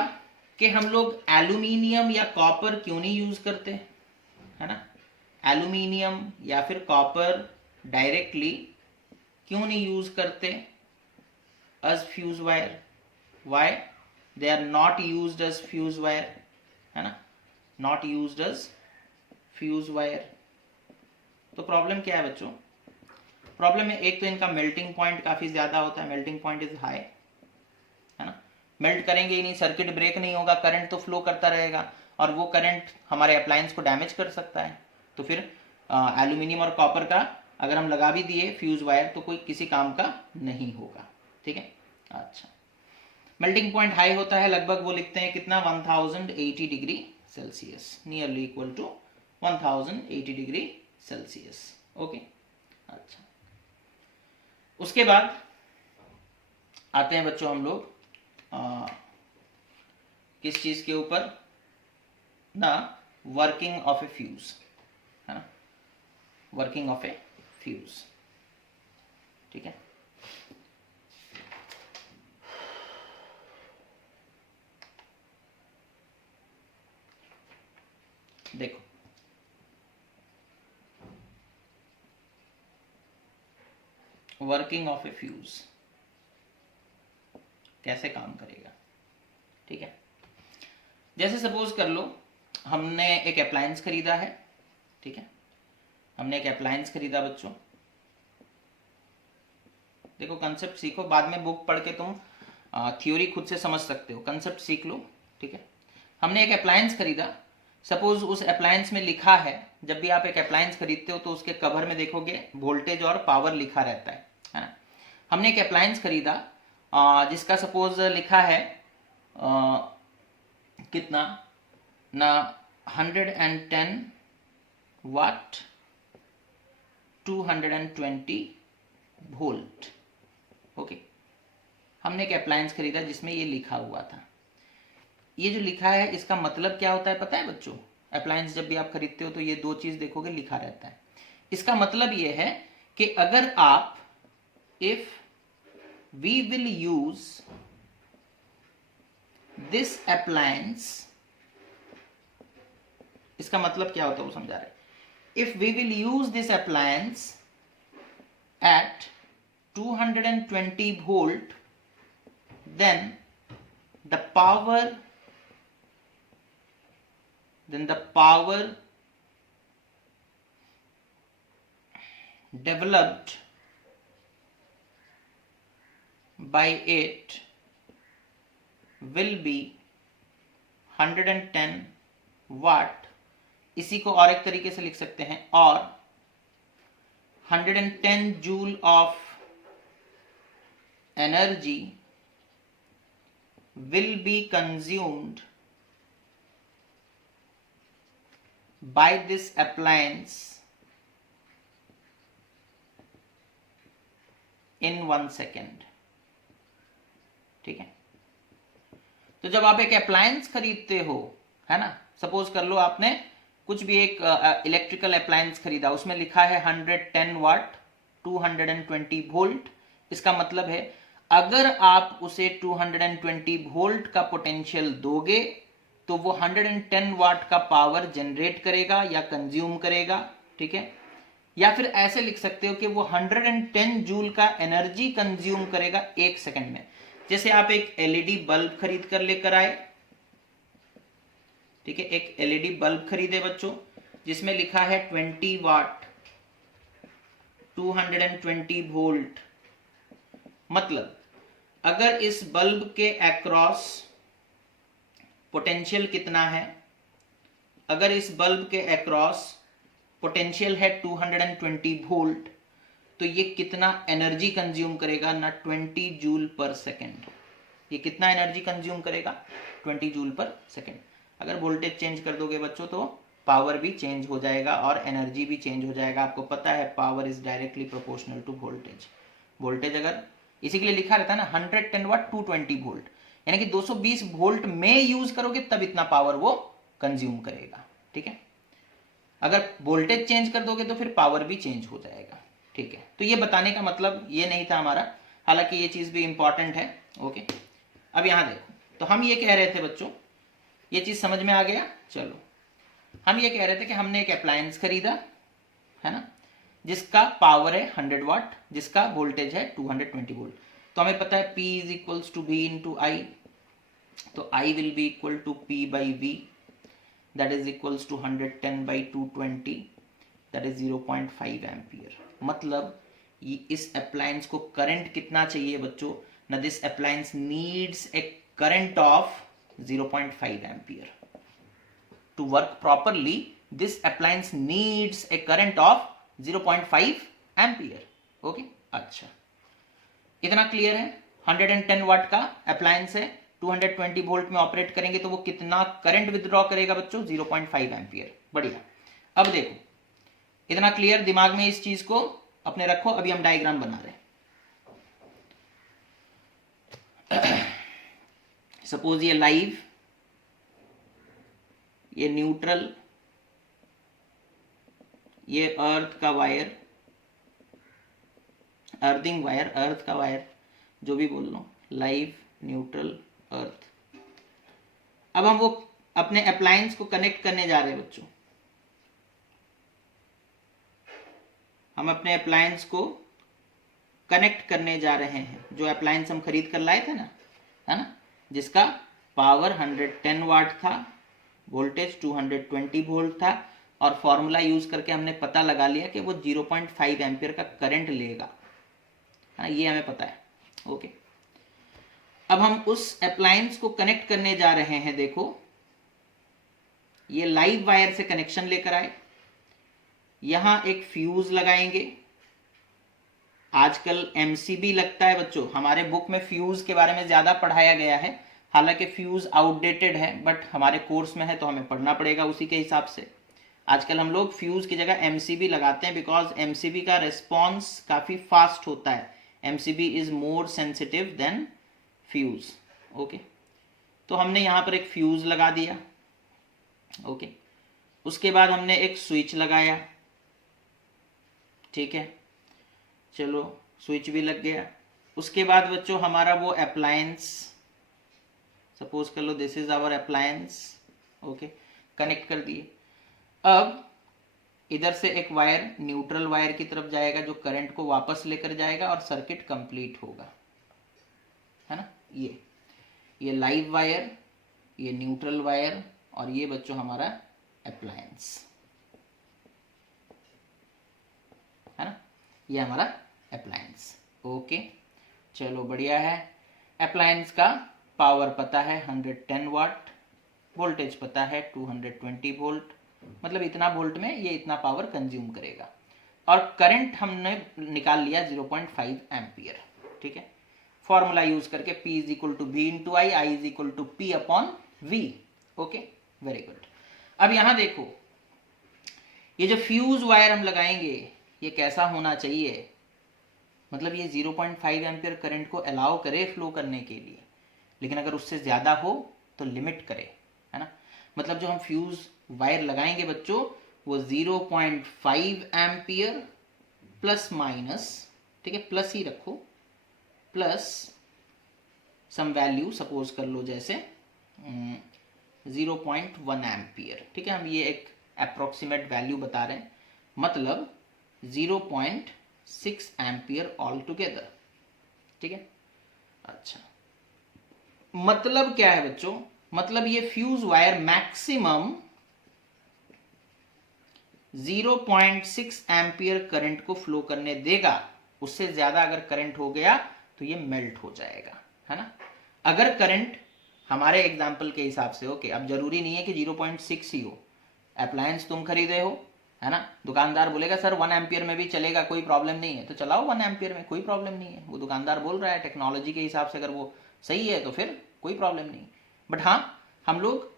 कि हम लोग एल्यूमिनियम या कॉपर क्यों नहीं यूज करते, है ना, एल्यूमिनियम या फिर कॉपर डायरेक्टली क्यों नहीं यूज करते as fuse wire, why they are not used as fuse wire, है ना, not used as fuse wire. तो प्रॉब्लम क्या है बच्चों? प्रॉब्लम है एक तो इनका मेल्टिंग पॉइंट काफी ज्यादा होता है, मेल्टिंग पॉइंट इज हाई, है ना। मेल्ट करेंगे ही नहीं, सर्किट ब्रेक नहीं होगा, करंट तो फ्लो करता रहेगा और वो करंट हमारे अप्लायंस को डैमेज कर सकता है। तो फिर एल्यूमिनियम और कॉपर का अगर हम लगा भी दिए फ्यूज वायर तो कोई किसी काम का नहीं होगा। ठीक है, अच्छा। मेल्टिंग पॉइंट हाई होता है, लगभग वो लिखते हैं कितना, 1080 degree Celsius, nearly equal to 1080 degree Celsius. Okay, अच्छा। उसके बाद आते हैं बच्चों हम लोग किस चीज के ऊपर, ना वर्किंग ऑफ ए फ्यूज, है ना, वर्किंग ऑफ ए फ्यूज। ठीक है, देखो वर्किंग ऑफ ए फ्यूज कैसे काम करेगा। ठीक है, जैसे सपोज कर लो हमने एक अप्लायंस खरीदा है। ठीक है, हमने एक अप्लायंस खरीदा बच्चों। देखो कंसेप्ट सीखो, बाद में बुक पढ़ के तुम थ्योरी खुद से समझ सकते हो, कंसेप्ट सीख लो। ठीक है, हमने एक अप्लायंस खरीदा। सपोज उस अप्लायंस में लिखा है, जब भी आप एक अप्लायंस खरीदते हो तो उसके कवर में देखोगे वोल्टेज और पावर लिखा रहता है ना। हमने एक अप्लायंस खरीदा जिसका सपोज लिखा है कितना ना 110 वाट 220 वोल्ट। ओके, हमने एक अप्लायंस खरीदा जिसमें ये लिखा हुआ था। ये जो लिखा है इसका मतलब क्या होता है पता है बच्चों? अप्लायंस जब भी आप खरीदते हो तो ये दो चीज देखोगे लिखा रहता है। इसका मतलब ये है कि अगर आप if we will use this appliance, इसका मतलब क्या होता है वो समझा रहे। If we will use this appliance at 220 volt, then the power developed by it will be 110 watt। इसी को और एक तरीके से लिख सकते हैं, और 110 joule of energy will be consumed by this appliance in 1 second। ठीक है, तो जब आप एक अप्लायंस खरीदते हो, है ना, सपोज कर लो आपने कुछ भी एक इलेक्ट्रिकल अप्लायंस खरीदा, उसमें लिखा है 110 वाट 220 वोल्ट। इसका मतलब है अगर आप उसे 220 वोल्ट का पोटेंशियल दोगे तो वो 110 वाट का पावर जनरेट करेगा या कंज्यूम करेगा। ठीक है, या फिर ऐसे लिख सकते हो कि वो 110 जूल का एनर्जी कंज्यूम करेगा 1 सेकंड में। जैसे आप एक एलईडी बल्ब खरीद कर लेकर आए, ठीक है, एक एलईडी बल्ब खरीदे बच्चों जिसमें लिखा है 20 वाट 220 वोल्ट। मतलब अगर इस बल्ब के अक्रॉस पोटेंशियल कितना है, अगर इस बल्ब के अक्रॉस पोटेंशियल है 220 वोल्ट, तो ये कितना एनर्जी कंज्यूम करेगा ना 20 जूल पर सेकेंड। ये कितना एनर्जी कंज्यूम करेगा, 20 जूल पर सेकेंड। अगर वोल्टेज चेंज कर दोगे बच्चों तो पावर भी चेंज हो जाएगा और एनर्जी भी चेंज हो जाएगा। आपको पता है power is directly proportional to voltage. Voltage अगर इसी के लिए लिखा रहता है ना 110 वाट 220 वोल्ट, यानी कि 220 वोल्ट में यूज करोगे तब इतना पावर वो कंज्यूम करेगा। ठीक है, अगर वोल्टेज चेंज कर दोगे तो फिर पावर भी चेंज हो जाएगा। ठीक है, तो ये बताने का मतलब ये नहीं था हमारा, हालांकि ये चीज भी इंपॉर्टेंट है। ओके, अब यहां देखो, तो हम ये कह रहे थे बच्चों, ये चीज समझ में आ गया। चलो, हम ये कह रहे थे कि हमने एक अप्लायंस खरीदा है ना, जिसका पावर है 100 वाट, जिसका वोल्टेज है 220 वोल्ट। तो हमें पता है P is equals to V into I, तो I will be equal to P by V, that is equals to 110 by 220, that is 0.5 ampere. मतलब इस अप्लायंस को करंट कितना चाहिए बच्चों ना, this appliance needs a current of 0.5 ampere to work properly. This appliance needs a current of 0.5 ampere. Okay, अच्छा, इतना क्लियर है। 110 वाट का अप्लायंस है, 220 वोल्ट में ऑपरेट करेंगे तो वो कितना करंट विदड्रॉ करेगा बच्चों, 0.5 एम्पियर। बढ़िया, अब देखो, इतना क्लियर, दिमाग में इस चीज को अपने रखो। अभी हम डायग्राम बना रहे हैं। सपोज ये लाइव, ये न्यूट्रल, ये अर्थ का वायर, अर्थिंग वायर, अर्थ का वायर, जो भी बोल लो, लाइव, न्यूट्रल, अर्थ। अब हम वो अपने अप्लायंस को कनेक्ट करने जा रहे हैं बच्चों। हम अपने अप्लायंस को कनेक्ट करने जा रहे हैं, जो अप्लायंस हम खरीद कर लाए थे ना, है ना, जिसका पावर 110 वाट था, वोल्टेज 220 वोल्ट था, और फॉर्मूला यूज करके हमने पता लगा लिया कि वो 0.5 एम्पियर का करंट लेगा, है ना, ये हमें पता है। ओके, अब हम उस अप्लायंस को कनेक्ट करने जा रहे हैं। देखो, ये लाइव वायर से कनेक्शन लेकर आए, यहां एक फ्यूज लगाएंगे। आजकल एमसीबी लगता है बच्चों, हमारे बुक में फ्यूज के बारे में ज्यादा पढ़ाया गया है, हालांकि फ्यूज आउटडेटेड है, बट हमारे कोर्स में है तो हमें पढ़ना पड़ेगा उसी के हिसाब से। आजकल हम लोग फ्यूज की जगह एमसीबी लगाते हैं, बिकॉज एमसीबी का रिस्पॉन्स काफी फास्ट होता है। MCB is more sensitive then fuse. Okay, तो हमने यहां पर एक फ्यूज लगा दिया। ओके, उसके बाद हमने एक स्विच लगाया। ठीक है, चलो, स्विच भी लग गया। उसके बाद बच्चों हमारा वो अप्लायंस, सपोज कर लो this is our appliance. Okay, connect कर दिए। अब इधर से एक वायर न्यूट्रल वायर की तरफ जाएगा, जो करंट को वापस लेकर जाएगा और सर्किट कंप्लीट होगा, है ना। ये लाइव वायर, ये न्यूट्रल वायर, और ये बच्चों हमारा अप्लायंस, है ना, ये हमारा अप्लायंस। ओके, चलो, बढ़िया है। अप्लायंस का पावर पता है 110 वाट, वोल्टेज पता है 220 वोल्ट, मतलब इतना वोल्ट में ये इतना पावर कंज्यूम करेगा, और करंट हमने निकाल लिया 0.5 एम्पियर। ठीक है, फॉर्मूला यूज करके P is equal to V into I, I is equal to P upon V। Okay, very good. अब यहां देखो, ये जो फ्यूज वायर हम लगाएंगे ये कैसा होना चाहिए, मतलब ये 0.5 एम्पियर करंट को अलाउ करे फ्लो करने के लिए, लेकिन अगर उससे ज्यादा हो तो लिमिट करे, है ना। मतलब जो हम फ्यूज वायर लगाएंगे बच्चों, वो 0.5 एम्पियर प्लस माइनस, ठीक है, प्लस ही रखो, प्लस सम वैल्यू, सपोज कर लो जैसे 0.1 एम्पियर। ठीक है, हम ये एक अप्रोक्सीमेट वैल्यू बता रहे हैं, मतलब 0.6 एम्पियर ऑल टुगेदर। ठीक है, अच्छा, मतलब क्या है बच्चों, मतलब ये fuse wire maximum 0.6 ampere current को फ्लो करने देगा। उससे ज्यादा अगर करंट हो गया तो ये मेल्ट हो जाएगा, है ना। अगर करंट हमारे एग्जाम्पल के हिसाब से, ओके, अब जरूरी नहीं है कि 0.6 ही हो। अप्लायंस तुम खरीदे हो, है ना, दुकानदार बोलेगा सर 1 एम्पियर में भी चलेगा, कोई प्रॉब्लम नहीं है, तो चलाओ 1 एम्पियर में, कोई प्रॉब्लम नहीं है। वो दुकानदार बोल रहा है, टेक्नोलॉजी के हिसाब से अगर वो सही है तो फिर कोई प्रॉब्लम नहीं। बट हाँ, हम लोग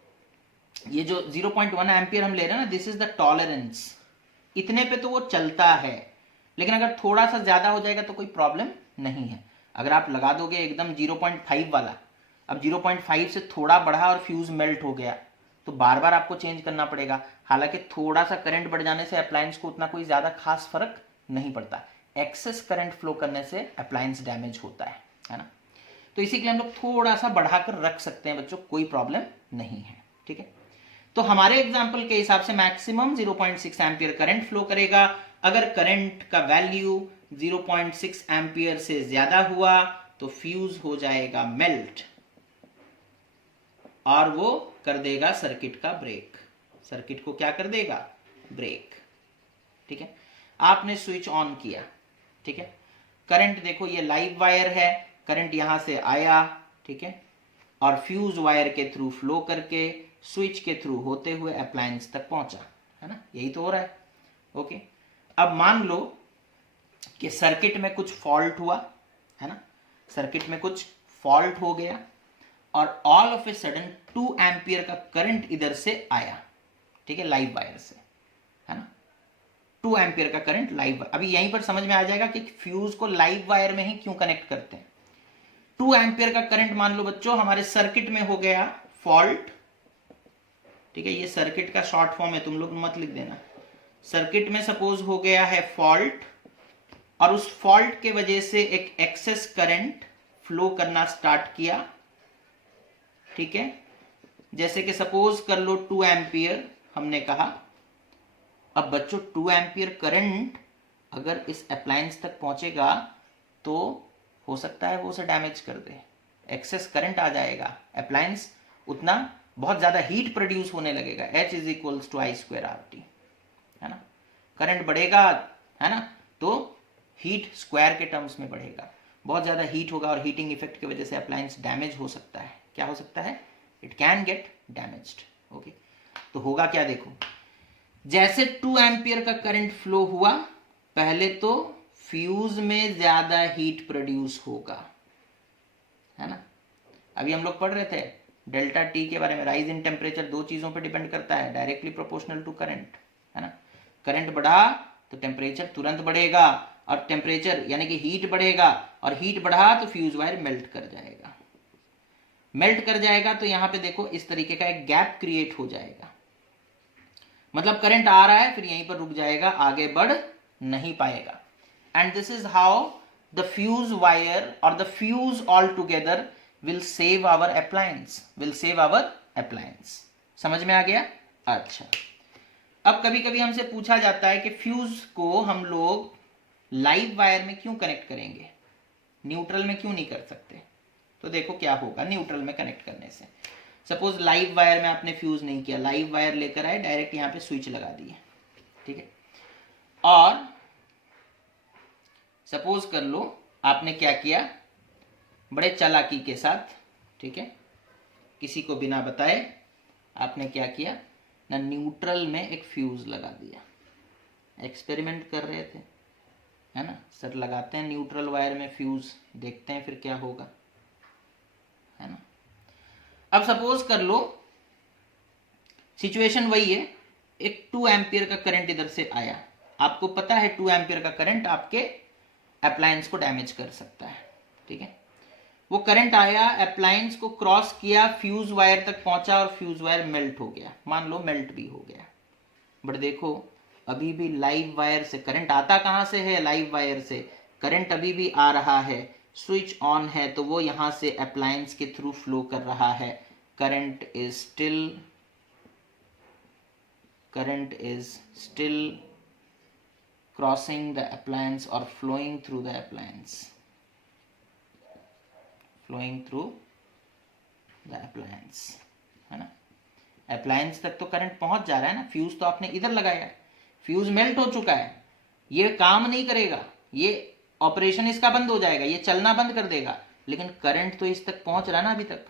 ये जो 0.1 एम्पियर हम ले रहे हैं ना, दिस इज द टॉलरेंस, इतने पे तो वो चलता है, लेकिन अगर थोड़ा सा ज्यादा हो जाएगा तो कोई प्रॉब्लम नहीं है। अगर आप लगा दोगे एकदम 0.5 वाला, अब 0.5 से थोड़ा बढ़ा और फ्यूज मेल्ट हो गया तो बार बार आपको चेंज करना पड़ेगा। हालांकि थोड़ा सा करंट बढ़ जाने से अप्लायंस को उतना कोई ज्यादा खास फर्क नहीं पड़ता, एक्सेस करंट फ्लो करने से अप्लायंस डैमेज होता है ना। तो इसी के लिए हम लोग थोड़ा सा बढ़ाकर रख सकते हैं बच्चों, कोई प्रॉब्लम नहीं है, ठीक है। तो हमारे एग्जाम्पल के हिसाब से मैक्सिमम 0.6 एम्पियर करंट फ्लो करेगा। अगर करंट का वैल्यू 0.6 एम्पियर से ज्यादा हुआ तो फ्यूज हो जाएगा मेल्ट और वो कर देगा सर्किट का ब्रेक, सर्किट को क्या कर देगा, ब्रेक, ठीक है। आपने स्विच ऑन किया, ठीक है, करंट देखो ये लाइव वायर है, करंट यहां से आया, ठीक है, और फ्यूज वायर के थ्रू फ्लो करके स्विच के थ्रू होते हुए अप्लायंस तक पहुंचा, है ना, यही तो हो रहा है। ओके, अब मान लो कि सर्किट में कुछ फॉल्ट हुआ, है ना, सर्किट में कुछ फॉल्ट हो गया और all of a sudden 2 ampere का करंट इधर से आया, ठीक है, लाइव वायर से, है ना, 2 एम्पियर का करंट लाइव। अभी यहीं पर समझ में आ जाएगा कि फ्यूज को लाइव वायर में ही क्यों कनेक्ट करते हैं। 2 एम्पियर का करंट मान लो बच्चों हमारे सर्किट में हो गया फॉल्ट, ठीक है, ये सर्किट का शॉर्ट फॉर्म है, तुम लोग मत लिख देना। सर्किट में सपोज हो गया है फॉल्ट और उस फॉल्ट के वजह से एक एक्सेस करंट फ्लो करना स्टार्ट किया, ठीक है, जैसे कि सपोज कर लो 2 एम्पियर हमने कहा। अब बच्चों 2 एम्पियर करंट अगर इस अप्लायंस तक पहुंचेगा तो हो सकता है वो उसे डैमेज कर दे, एक्सेस करंट आ जाएगा, अप्लायंस उतना बहुत ज्यादा हीट प्रोड्यूस होने लगेगा, H is equals to I² RT, है ना, करंट बढ़ेगा, है ना, तो हीट स्क्वायर के टर्म्स में बढ़ेगा, बहुत ज्यादा हीट होगा और हीटिंग इफेक्ट की वजह से अप्लायंस डैमेज हो सकता है। क्या हो सकता है, it can get damaged. Okay, तो होगा क्या, देखो जैसे 2 एम्पियर का करंट फ्लो हुआ, पहले तो फ्यूज में ज्यादा हीट प्रोड्यूस होगा, है ना, अभी हम लोग पढ़ रहे थे डेल्टा टी के बारे में, राइज इन टेम्परेचर 2 चीजों पर डिपेंड करता है, डायरेक्टली प्रोपोर्शनल टू करंट, है ना, करंट बढ़ा तो टेम्परेचर तुरंत बढ़ेगा और टेम्परेचर यानी कि हीट बढ़ेगा और हीट बढ़ा तो फ्यूज वायर मेल्ट कर जाएगा, मेल्ट कर जाएगा तो यहां पे देखो इस तरीके का एक गैप क्रिएट हो जाएगा, मतलब करंट आ रहा है फिर यहीं पर रुक जाएगा, आगे बढ़ नहीं पाएगा। And this is how the fuse wire और the fuse all together will save our appliance, will save our appliance. समझ में आ गया? अच्छा, अब कभी कभी हमसे पूछा जाता है कि फ्यूज को हम लोग लाइव वायर में क्यों कनेक्ट करेंगे, न्यूट्रल में क्यों नहीं कर सकते? तो देखो क्या होगा न्यूट्रल में कनेक्ट करने से। सपोज लाइव वायर में आपने फ्यूज नहीं किया, लाइव वायर लेकर आए डायरेक्ट यहां पे स्विच लगा दिए, ठीक है, और सपोज कर लो आपने क्या किया, बड़े चालाकी के साथ, ठीक है, किसी को बिना बताए आपने क्या किया ना, न्यूट्रल में एक फ्यूज लगा दिया। एक्सपेरिमेंट कर रहे थे, है ना, सर लगाते हैं न्यूट्रल वायर में फ्यूज, देखते हैं फिर क्या होगा, है ना। अब सपोज कर लो सिचुएशन वही है, एक 2 एम्पियर का करंट इधर से आया, आपको पता है 2 एम्पियर का करंट आपके अप्लायंस को डैमेज कर सकता है, ठीक है, वो करंट आया, अप्लायंस को क्रॉस किया, फ्यूज वायर तक पहुंचा और फ्यूज वायर मेल्ट हो गया, मान लो मेल्ट भी हो गया, बट देखो अभी भी लाइव वायर से करंट आता कहां से है, लाइव वायर से करंट अभी भी आ रहा है, स्विच ऑन है तो वो यहां से अप्लायंस के थ्रू फ्लो कर रहा है, current is still crossing the appliance और flowing through the appliance, flowing through the appliance, है ना, अप्लायंस तक तो करंट पहुंच जा रहा है ना, फ्यूज तो आपने इधर लगाया है, फ्यूज मेल्ट हो चुका है, ये काम नहीं करेगा, ये ऑपरेशन इसका बंद हो जाएगा, ये चलना बंद कर देगा, लेकिन करंट तो इस तक पहुंच रहा है ना अभी तक,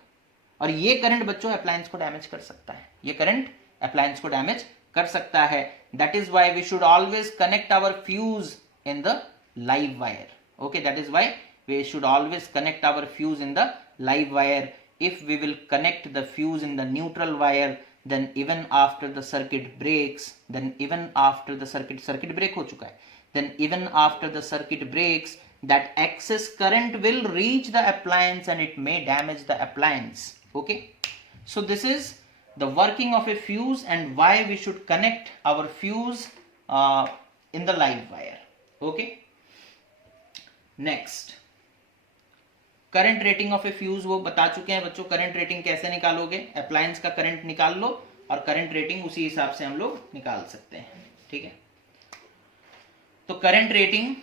और ये करंट बच्चों अप्लायंस को डैमेज कर सकता है, ये करंट अप्लायंस को डैमेज कर सकता है। That is why we should always connect our fuse in the live wire. Okay, that is why we should always connect our fuse in the live wire. If we will connect the fuse in the neutral wire, then even after the circuit breaks, then even after the circuit break हो चुका है, then even after the circuit breaks, that excess current will reach the appliance and it may damage the appliance. Okay, so this is the working of a fuse and why we should connect our fuse in the live wire. Okay, next, current rating of A fuse वो बता चुके हैं बच्चों. करंट रेटिंग कैसे निकालोगे? अप्लायंस का करंट निकाल लो और करंट रेटिंग उसी हिसाब से हम लोग निकाल सकते हैं. ठीक है, तो करंट रेटिंग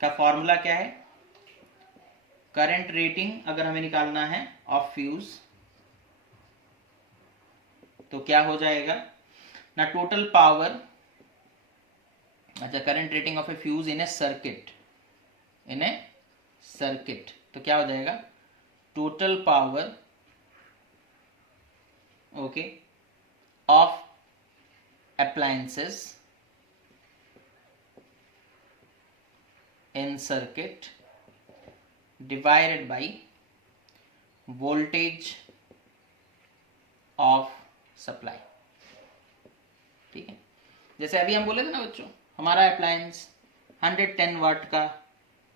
का फॉर्मूला क्या है? करंट रेटिंग अगर हमें निकालना है ऑफ फ्यूज तो क्या हो जाएगा ना, टोटल पावर. अच्छा, current rating of A fuse in A circuit, in A circuit, तो क्या हो जाएगा? Total power, okay, of appliances in circuit divided by voltage of supply. ठीक है, जैसे अभी हम बोले थे ना बच्चों, हमारा अप्लायंस 110 वाट का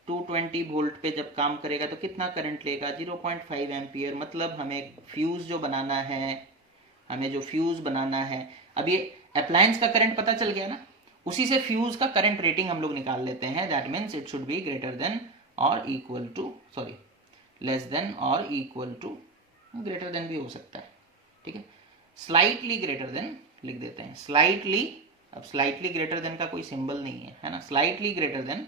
220 वोल्ट पे जब काम करेगा तो कितना करंट लेगा? 0.5 एम्पियर. मतलब हमें फ्यूज जो बनाना है, हमें जो फ्यूज बनाना है, अब ये अप्लायंस का करंट पता चल गया ना, उसी से फ्यूज का करंट रेटिंग हम लोग निकाल लेते हैं. That means it should be greater than और equal to, sorry, less than और इक्वल टू, ग्रेटर देन भी हो सकता है. ठीक है, स्लाइटली ग्रेटर देन लिख देते हैं. स्लाइटली, अब स्लाइटली ग्रेटर देन का कोई सिंबल नहीं है ना. Slightly greater than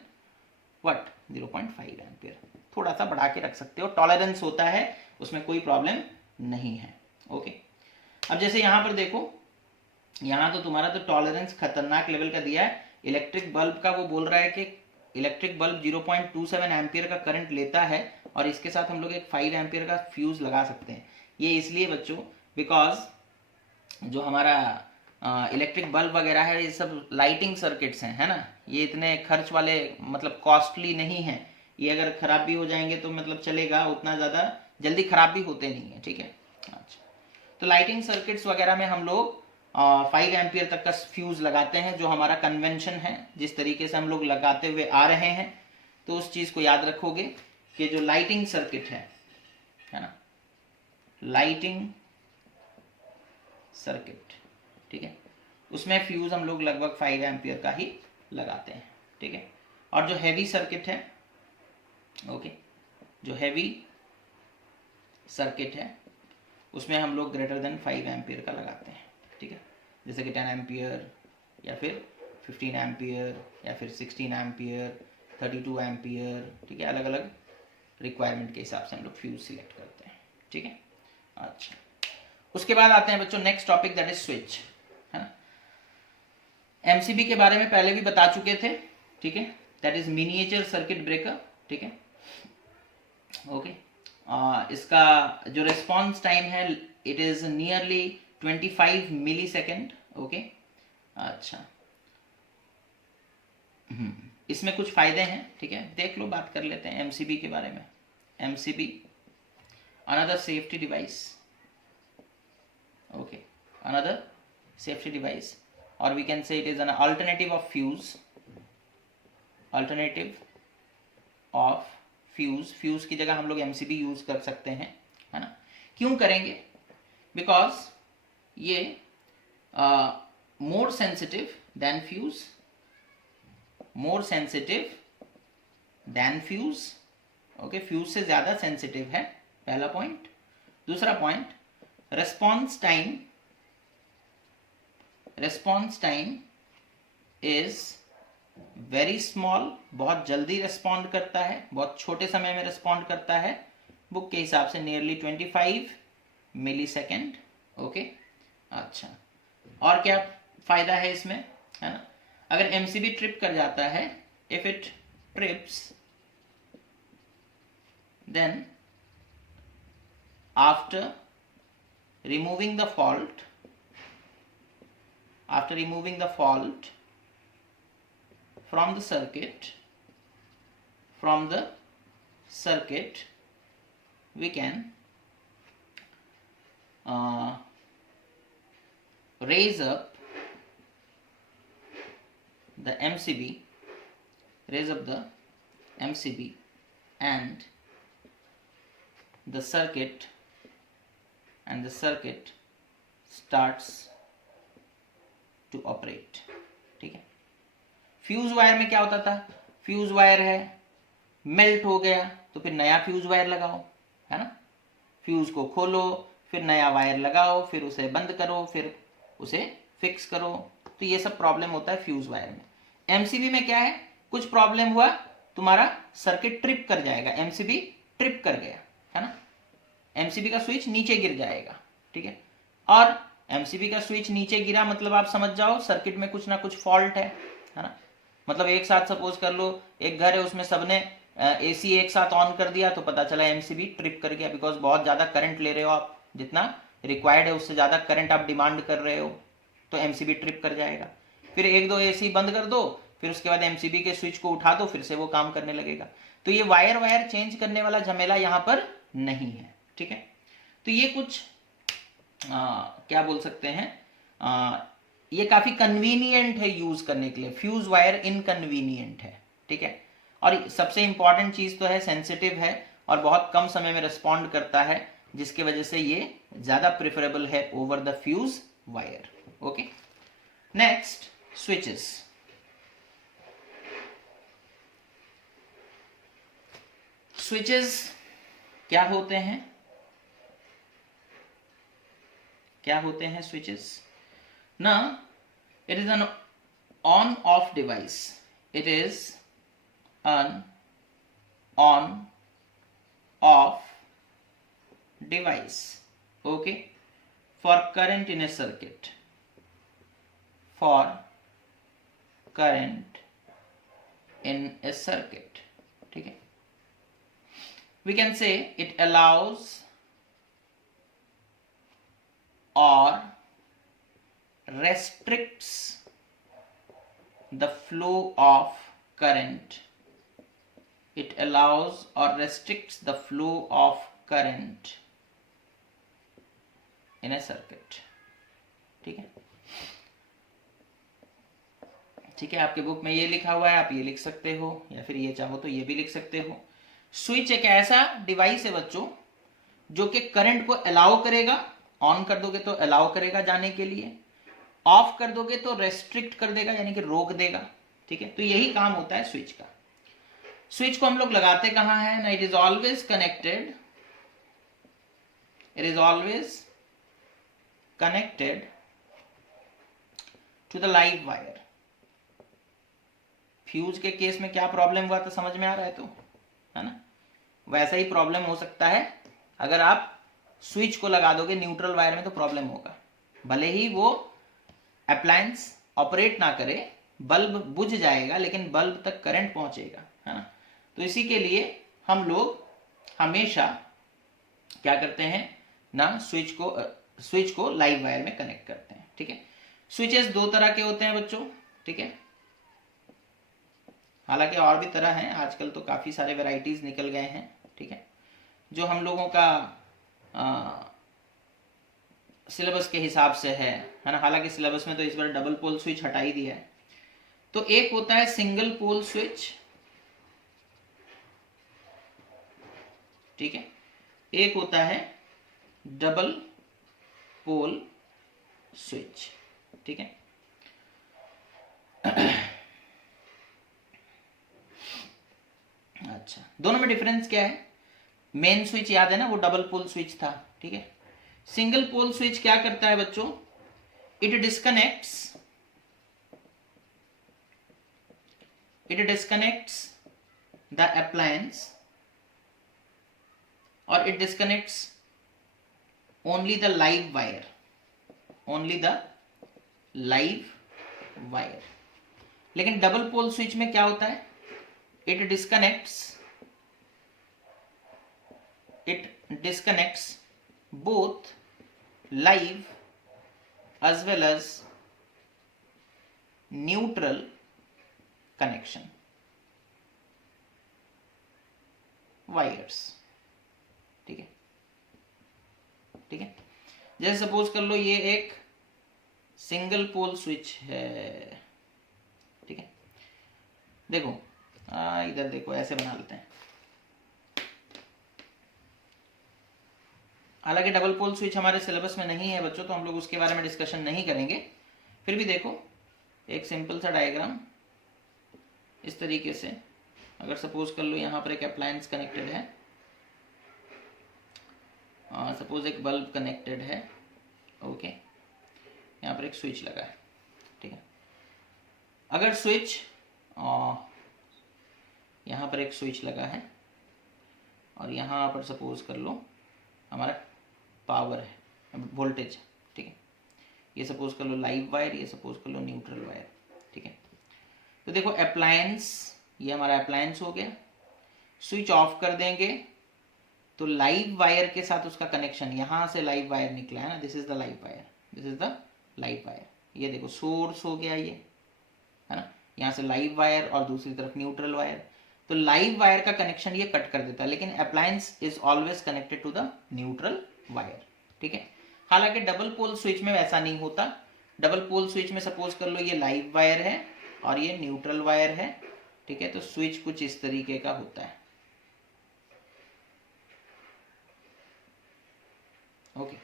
what? 0.5 ampere. थोड़ा सा बढ़ा के रख सकते हो, टॉलरेंस होता है, उसमें कोई प्रॉब्लम नहीं है. ओके, अब जैसे यहां पर देखो, यहां तो तुम्हारा तो टॉलरेंस खतरनाक लेवल का दिया है. इलेक्ट्रिक बल्ब का वो बोल रहा है कि इलेक्ट्रिक बल्ब 0.27 एम्पियर का करंट लेता है और इसके साथ हम लोग एक 5 एम्पियर का फ्यूज लगा सकते हैं. ये इसलिए बच्चों, बिकॉज जो हमारा इलेक्ट्रिक बल्ब वगैरह है ये सब लाइटिंग सर्किट्स हैं, है ना. ये इतने खर्च वाले, मतलब कॉस्टली नहीं है. ये अगर खराब भी हो जाएंगे तो मतलब चलेगा, उतना ज़्यादा जल्दी खराब भी होते नहीं है. ठीक है, अच्छा, तो लाइटिंग सर्किट्स वगैरह में हम लोग 5 एम्पियर तक का फ्यूज लगाते हैं, जो हमारा कन्वेंशन है, जिस तरीके से हम लोग लगाते हुए आ रहे हैं. तो उस चीज़ को याद रखोगे कि जो लाइटिंग सर्किट है ना, लाइटिंग सर्किट, ठीक है, उसमें फ्यूज हम लोग लगभग 5 एम्पियर का ही लगाते हैं. ठीक है, और जो हैवी सर्किट है, ओके, जो हैवी सर्किट है उसमें हम लोग ग्रेटर देन 5 एम्पियर का लगाते हैं. ठीक है, जैसे कि 10 एम्पियर या फिर 15 एम्पियर या फिर 16 एम्पियर, 32 एम्पियर. ठीक है, अलग अलग रिक्वायरमेंट के हिसाब से हम लोग फ्यूज सिलेक्ट करते हैं. ठीक है, अच्छा, उसके बाद आते हैं बच्चों next topic, that is switch, है ना. एमसीबी के बारे में पहले भी बता चुके थे. ठीक है, that is miniature circuit breaker. ठीक है, ओके, इसका जो रिस्पॉन्स टाइम है it is nearly 25 millisecond. Okay, अच्छा, इसमें कुछ फायदे हैं. ठीक है, देख लो, बात कर लेते हैं एमसीबी के बारे में. MCB, another safety device. Okay, another safety device, और we can say it is an alternative of fuse. Alternative of fuse. Fuse की जगह हम लोग एमसीबी यूज कर सकते हैं, है ना. क्यों करेंगे? बिकॉज ये more sensitive then fuse, more sensitive then fuse. Okay, fuse से ज्यादा सेंसिटिव है, पहला पॉइंट. दूसरा point, response time. Response time is very small, बहुत जल्दी रेस्पॉन्ड करता है, बहुत छोटे समय में रेस्पॉन्ड करता है. बुक के हिसाब से नियरली 25 मिली सेकेंड. ओके, अच्छा, और क्या फायदा है इसमें, है ना. अगर एमसीबी ट्रिप कर जाता है, if it trips, then after removing the fault, after removing the fault from the circuit, from the circuit we can raise up the MCB, raise up the MCB and the circuit starts to operate. ठीक है. फ्यूज वायर में क्या होता था, फ्यूज वायर है, मेल्ट हो गया तो फिर नया फ्यूज वायर लगाओ, है ना. फ्यूज को खोलो, फिर नया वायर लगाओ, फिर उसे बंद करो, फिर उसे फिक्स करो. तो ये सब प्रॉब्लम होता है फ्यूज वायर में. एमसीबी में क्या है, कुछ प्रॉब्लम हुआ, तुम्हारा सर्किट ट्रिप कर जाएगा. एमसीबी ट्रिप कर गया, है ना. एमसीबी का स्विच नीचे गिर जाएगा. ठीक है. और एमसीबी का स्विच नीचे गिरा मतलब आप समझ जाओ सर्किट में कुछ ना कुछ फॉल्ट है ना. मतलब एक साथ सपोज कर लो एक घर है, उसमें सबने एसी एक साथ ऑन कर दिया तो पता चला एमसीबी ट्रिप कर गया. बिकॉज बहुत ज्यादा करंट ले रहे हो आप, जितना रिक्वायर्ड है उससे ज्यादा करंट आप डिमांड कर रहे हो, तो एमसीबी ट्रिप कर जाएगा. फिर एक दो एसी बंद कर दो, फिर उसके बाद एमसीबी के स्विच को उठा दो, फिर से वो काम करने लगेगा. तो ये वायर चेंज करने वाला झमेला यहाँ पर नहीं है. ठीक है. तो ये कुछ क्या बोल सकते हैं, ये काफी कन्वीनियंट है यूज करने के लिए. फ्यूज वायर इनकन्वीनियंट है. ठीक है. और सबसे इंपॉर्टेंट चीज तो है सेंसिटिव है और बहुत कम समय में रिस्पॉन्ड करता है, जिसकी वजह से ये ज्यादा प्रिफरेबल है over the fuse wire. Okay. Next, switches. Switches क्या होते हैं, क्या होते हैं स्विचेस ना. It is N on off device. It is an on off device, okay, for current in a circuit, for current in a circuit. ठीक है. We can say it allows or restricts the flow of current. It allows or restricts the flow of current in a circuit. ठीक है. ठीक है. आपके बुक में ये लिखा हुआ है, आप ये लिख सकते हो या फिर ये चाहो तो ये भी लिख सकते हो. स्विच एक ऐसा डिवाइस है बच्चों जो कि करंट को अलाउ करेगा. ऑन कर दोगे तो अलाउ करेगा जाने के लिए, ऑफ कर दोगे तो रेस्ट्रिक्ट कर देगा यानी कि रोक देगा. ठीक है. तो यही काम होता है स्विच का. स्विच को हम लोग लगाते कहां है ना, it is always connected, it is always connected to the live wire. Fuse के केस में क्या प्रॉब्लम हुआ तो समझ में आ रहा है, तो है ना. वैसा ही प्रॉब्लम हो सकता है अगर आप स्विच को लगा दोगे न्यूट्रल वायर में, तो प्रॉब्लम होगा. भले ही वो अप्लायंस ऑपरेट ना करे, बल्ब बुझ जाएगा लेकिन बल्ब तक करंट पहुंचेगा, है ना. तो इसी के लिए हम लोग हमेशा क्या करते हैं ना, स्विच को लाइव वायर में कनेक्ट करते हैं. ठीक है. स्विचेस दो तरह के होते हैं बच्चों. ठीक है. हालांकि और भी तरह हैं, आजकल तो काफी सारे वैरायटीज निकल गए हैं. ठीक है. जो हम लोगों का सिलेबस के हिसाब से है ना. हालांकि सिलेबस में तो इस बार डबल पोल स्विच हटा ही दिया है. तो एक होता है सिंगल पोल स्विच. ठीक है. एक होता है डबल पोल स्विच. ठीक है. अच्छा, दोनों में डिफरेंस क्या है. मेन स्विच याद है ना, वो डबल पोल स्विच था. ठीक है. सिंगल पोल स्विच क्या करता है बच्चों, इट डिस्कनेक्ट्स द अप्लायंस और it disconnects only the live wire, only the live wire. लेकिन डबल पोल स्विच में क्या होता है, it disconnects both live as well as neutral connection. Wires. ठीक है, ठीक है। जैसे सपोज कर लो ये एक सिंगल पोल स्विच है, ठीक है। देखो इधर देखो, ऐसे बना लेते हैं। हालांकि डबल पोल स्विच हमारे सिलेबस में नहीं है बच्चों, तो हम लोग उसके बारे में डिस्कशन नहीं करेंगे। फिर भी देखो एक सिंपल सा डायग्राम इस तरीके से, अगर सपोज कर लो यहाँ पर एक अप्लायंस कनेक्टेड है, सपोज एक बल्ब कनेक्टेड है, ओके, यहाँ पर एक स्विच लगा है, ठीक है। अगर स्विच यहाँ पर एक स्विच लगा है और यहाँ पर सपोज कर लो हमारा पावर है, वोल्टेज, ठीक है। ये सपोज कर लो लाइव वायर, ये सपोज कर लो न्यूट्रल वायर, ठीक है। तो देखो अप्लायंस, ये हमारा अप्लायंस हो गया। स्विच ऑफ कर देंगे तो लाइव वायर के साथ उसका कनेक्शन, यहां से लाइव वायर निकला है ना, this is the live wire, this is the live wire. ये देखो सोर्स हो गया ये, है ना, यहां से लाइव वायर और दूसरी तरफ न्यूट्रल वायर। तो लाइव वायर का कनेक्शन ये कट कर देता है, लेकिन appliance is always connected to the neutral wire, ठीक है। हालांकि डबल पोल स्विच में वैसा नहीं होता। डबल पोल स्विच में सपोज कर लो ये लाइव वायर है और ये न्यूट्रल वायर है, ठीक है। तो स्विच कुछ इस तरीके का होता है, ओके।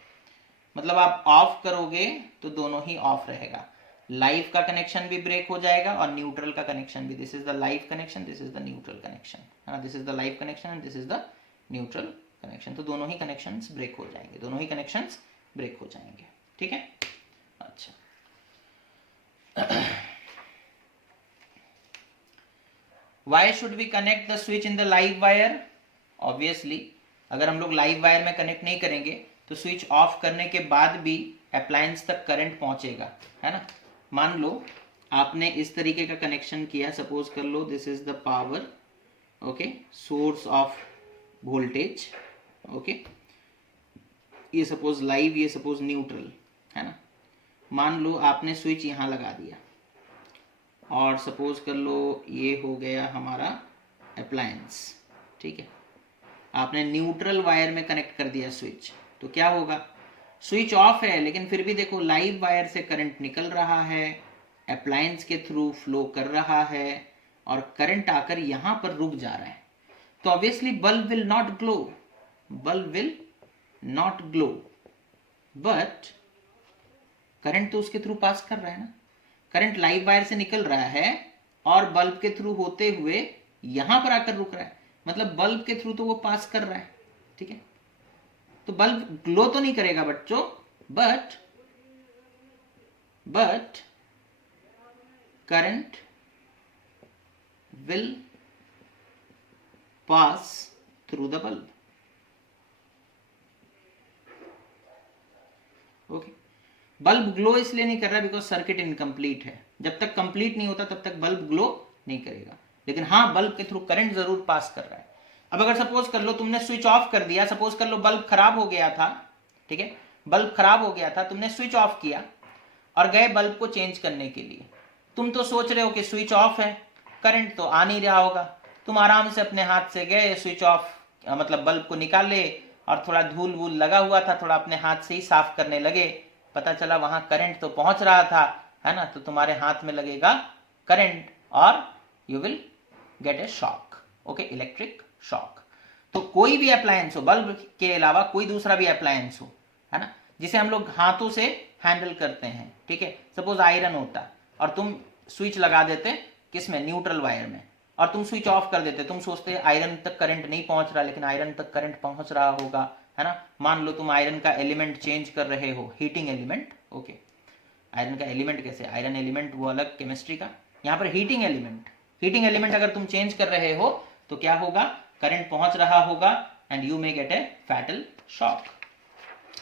मतलब आप ऑफ करोगे तो दोनों ही ऑफ रहेगा, लाइव का कनेक्शन भी ब्रेक हो जाएगा और न्यूट्रल का कनेक्शन भी। This is the live connection, this is the neutral connection, है ना, this is the live connection and this is the neutral connection. तो दोनों ही कनेक्शंस ब्रेक हो जाएंगे, दोनों ही कनेक्शंस ब्रेक हो जाएंगे, ठीक है। अच्छा why should we connect the switch in the live wire? Obviously अगर हम लोग लाइव वायर में कनेक्ट नहीं करेंगे तो स्विच ऑफ करने के बाद भी अप्लायंस तक करंट पहुंचेगा, है ना। मान लो आपने इस तरीके का कनेक्शन किया, सपोज कर लो this is the power, okay, source of voltage, okay, ये सपोज लाइव, ये सपोज न्यूट्रल, है ना। मान लो आपने स्विच यहां लगा दिया और सपोज कर लो ये हो गया हमारा अप्लायंस, ठीक है। आपने न्यूट्रल वायर में कनेक्ट कर दिया स्विच, तो क्या होगा, स्विच ऑफ है लेकिन फिर भी देखो लाइव वायर से करंट निकल रहा है, अप्लायंस के थ्रू फ्लो कर रहा है और करंट आकर यहां पर रुक जा रहा है। तो obviously bulb will not glow, bulb will not glow, but current तो उसके थ्रू पास कर रहा है ना। करंट लाइव वायर से निकल रहा है और बल्ब के थ्रू होते हुए यहां पर आकर रुक रहा है, मतलब बल्ब के थ्रू तो वो पास कर रहा है, ठीक है। तो बल्ब ग्लो तो नहीं करेगा बच्चों, but current will pass through the bulb, okay. Bulb glow इसलिए नहीं कर रहा बिकॉज सर्किट इनकम्प्लीट है। जब तक कंप्लीट नहीं होता तब तक बल्ब ग्लो नहीं करेगा, लेकिन हाँ बल्ब के थ्रू करंट जरूर पास कर रहा है। अब अगर सपोज कर लो तुमने स्विच ऑफ कर दिया, सपोज कर लो बल्ब खराब हो गया था, ठीक है, बल्ब खराब हो गया था, तुमने स्विच ऑफ किया और गए बल्ब को चेंज करने के लिए। तुम तो सोच रहे हो कि स्विच ऑफ है, करंट तो आ नहीं रहा होगा, तुम आराम से अपने हाथ से गए स्विच ऑफ, मतलब बल्ब को निकाले और थोड़ा धूल वूल लगा हुआ था, थोड़ा अपने हाथ से ही साफ करने लगे, पता चला वहां करंट तो पहुंच रहा था, है ना। तो तुम्हारे हाथ में लगेगा करंट और you will get A shock, okay, electric shock. तो कोई भी अप्लायंस हो, बल्ब के अलावा कोई दूसरा भी अप्लायंस हो, है ना, जिसे हम लोग हाथों से हैंडल करते हैं, ठीक है। सपोज आयरन होता और तुम स्विच लगा देते किसमें, न्यूट्रल वायर में, और तुम स्विच ऑफ कर देते, तुम सोचते आयरन तक करंट नहीं पहुंच रहा, लेकिन आयरन तक करंट पहुंच रहा होगा, है ना। मान लो तुम आयरन का एलिमेंट चेंज कर रहे हो, हीटिंग एलिमेंट, ओके। आयरन का एलिमेंट कैसे, आयरन एलिमेंट वो अलग केमिस्ट्री का, यहाँ पर हीटिंग एलिमेंट अगर तुम चेंज कर रहे हो तो क्या होगा, करंट पहुंच रहा होगा and you may gate A fatal shock,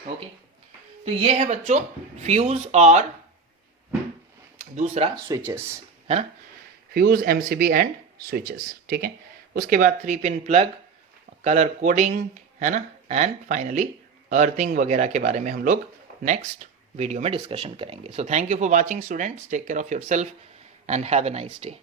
okay. तो ये है बच्चों फ्यूज और दूसरा स्विचेस, है ना, फ्यूज, एमसीबी एंड स्विचेस, ठीक है। उसके बाद 3 पिन प्लग, कलर कोडिंग, है ना, एंड फाइनली अर्थिंग वगैरह के बारे में हम लोग नेक्स्ट वीडियो में डिस्कशन करेंगे। So thank you for watching students, take care of yourself and have a nice day.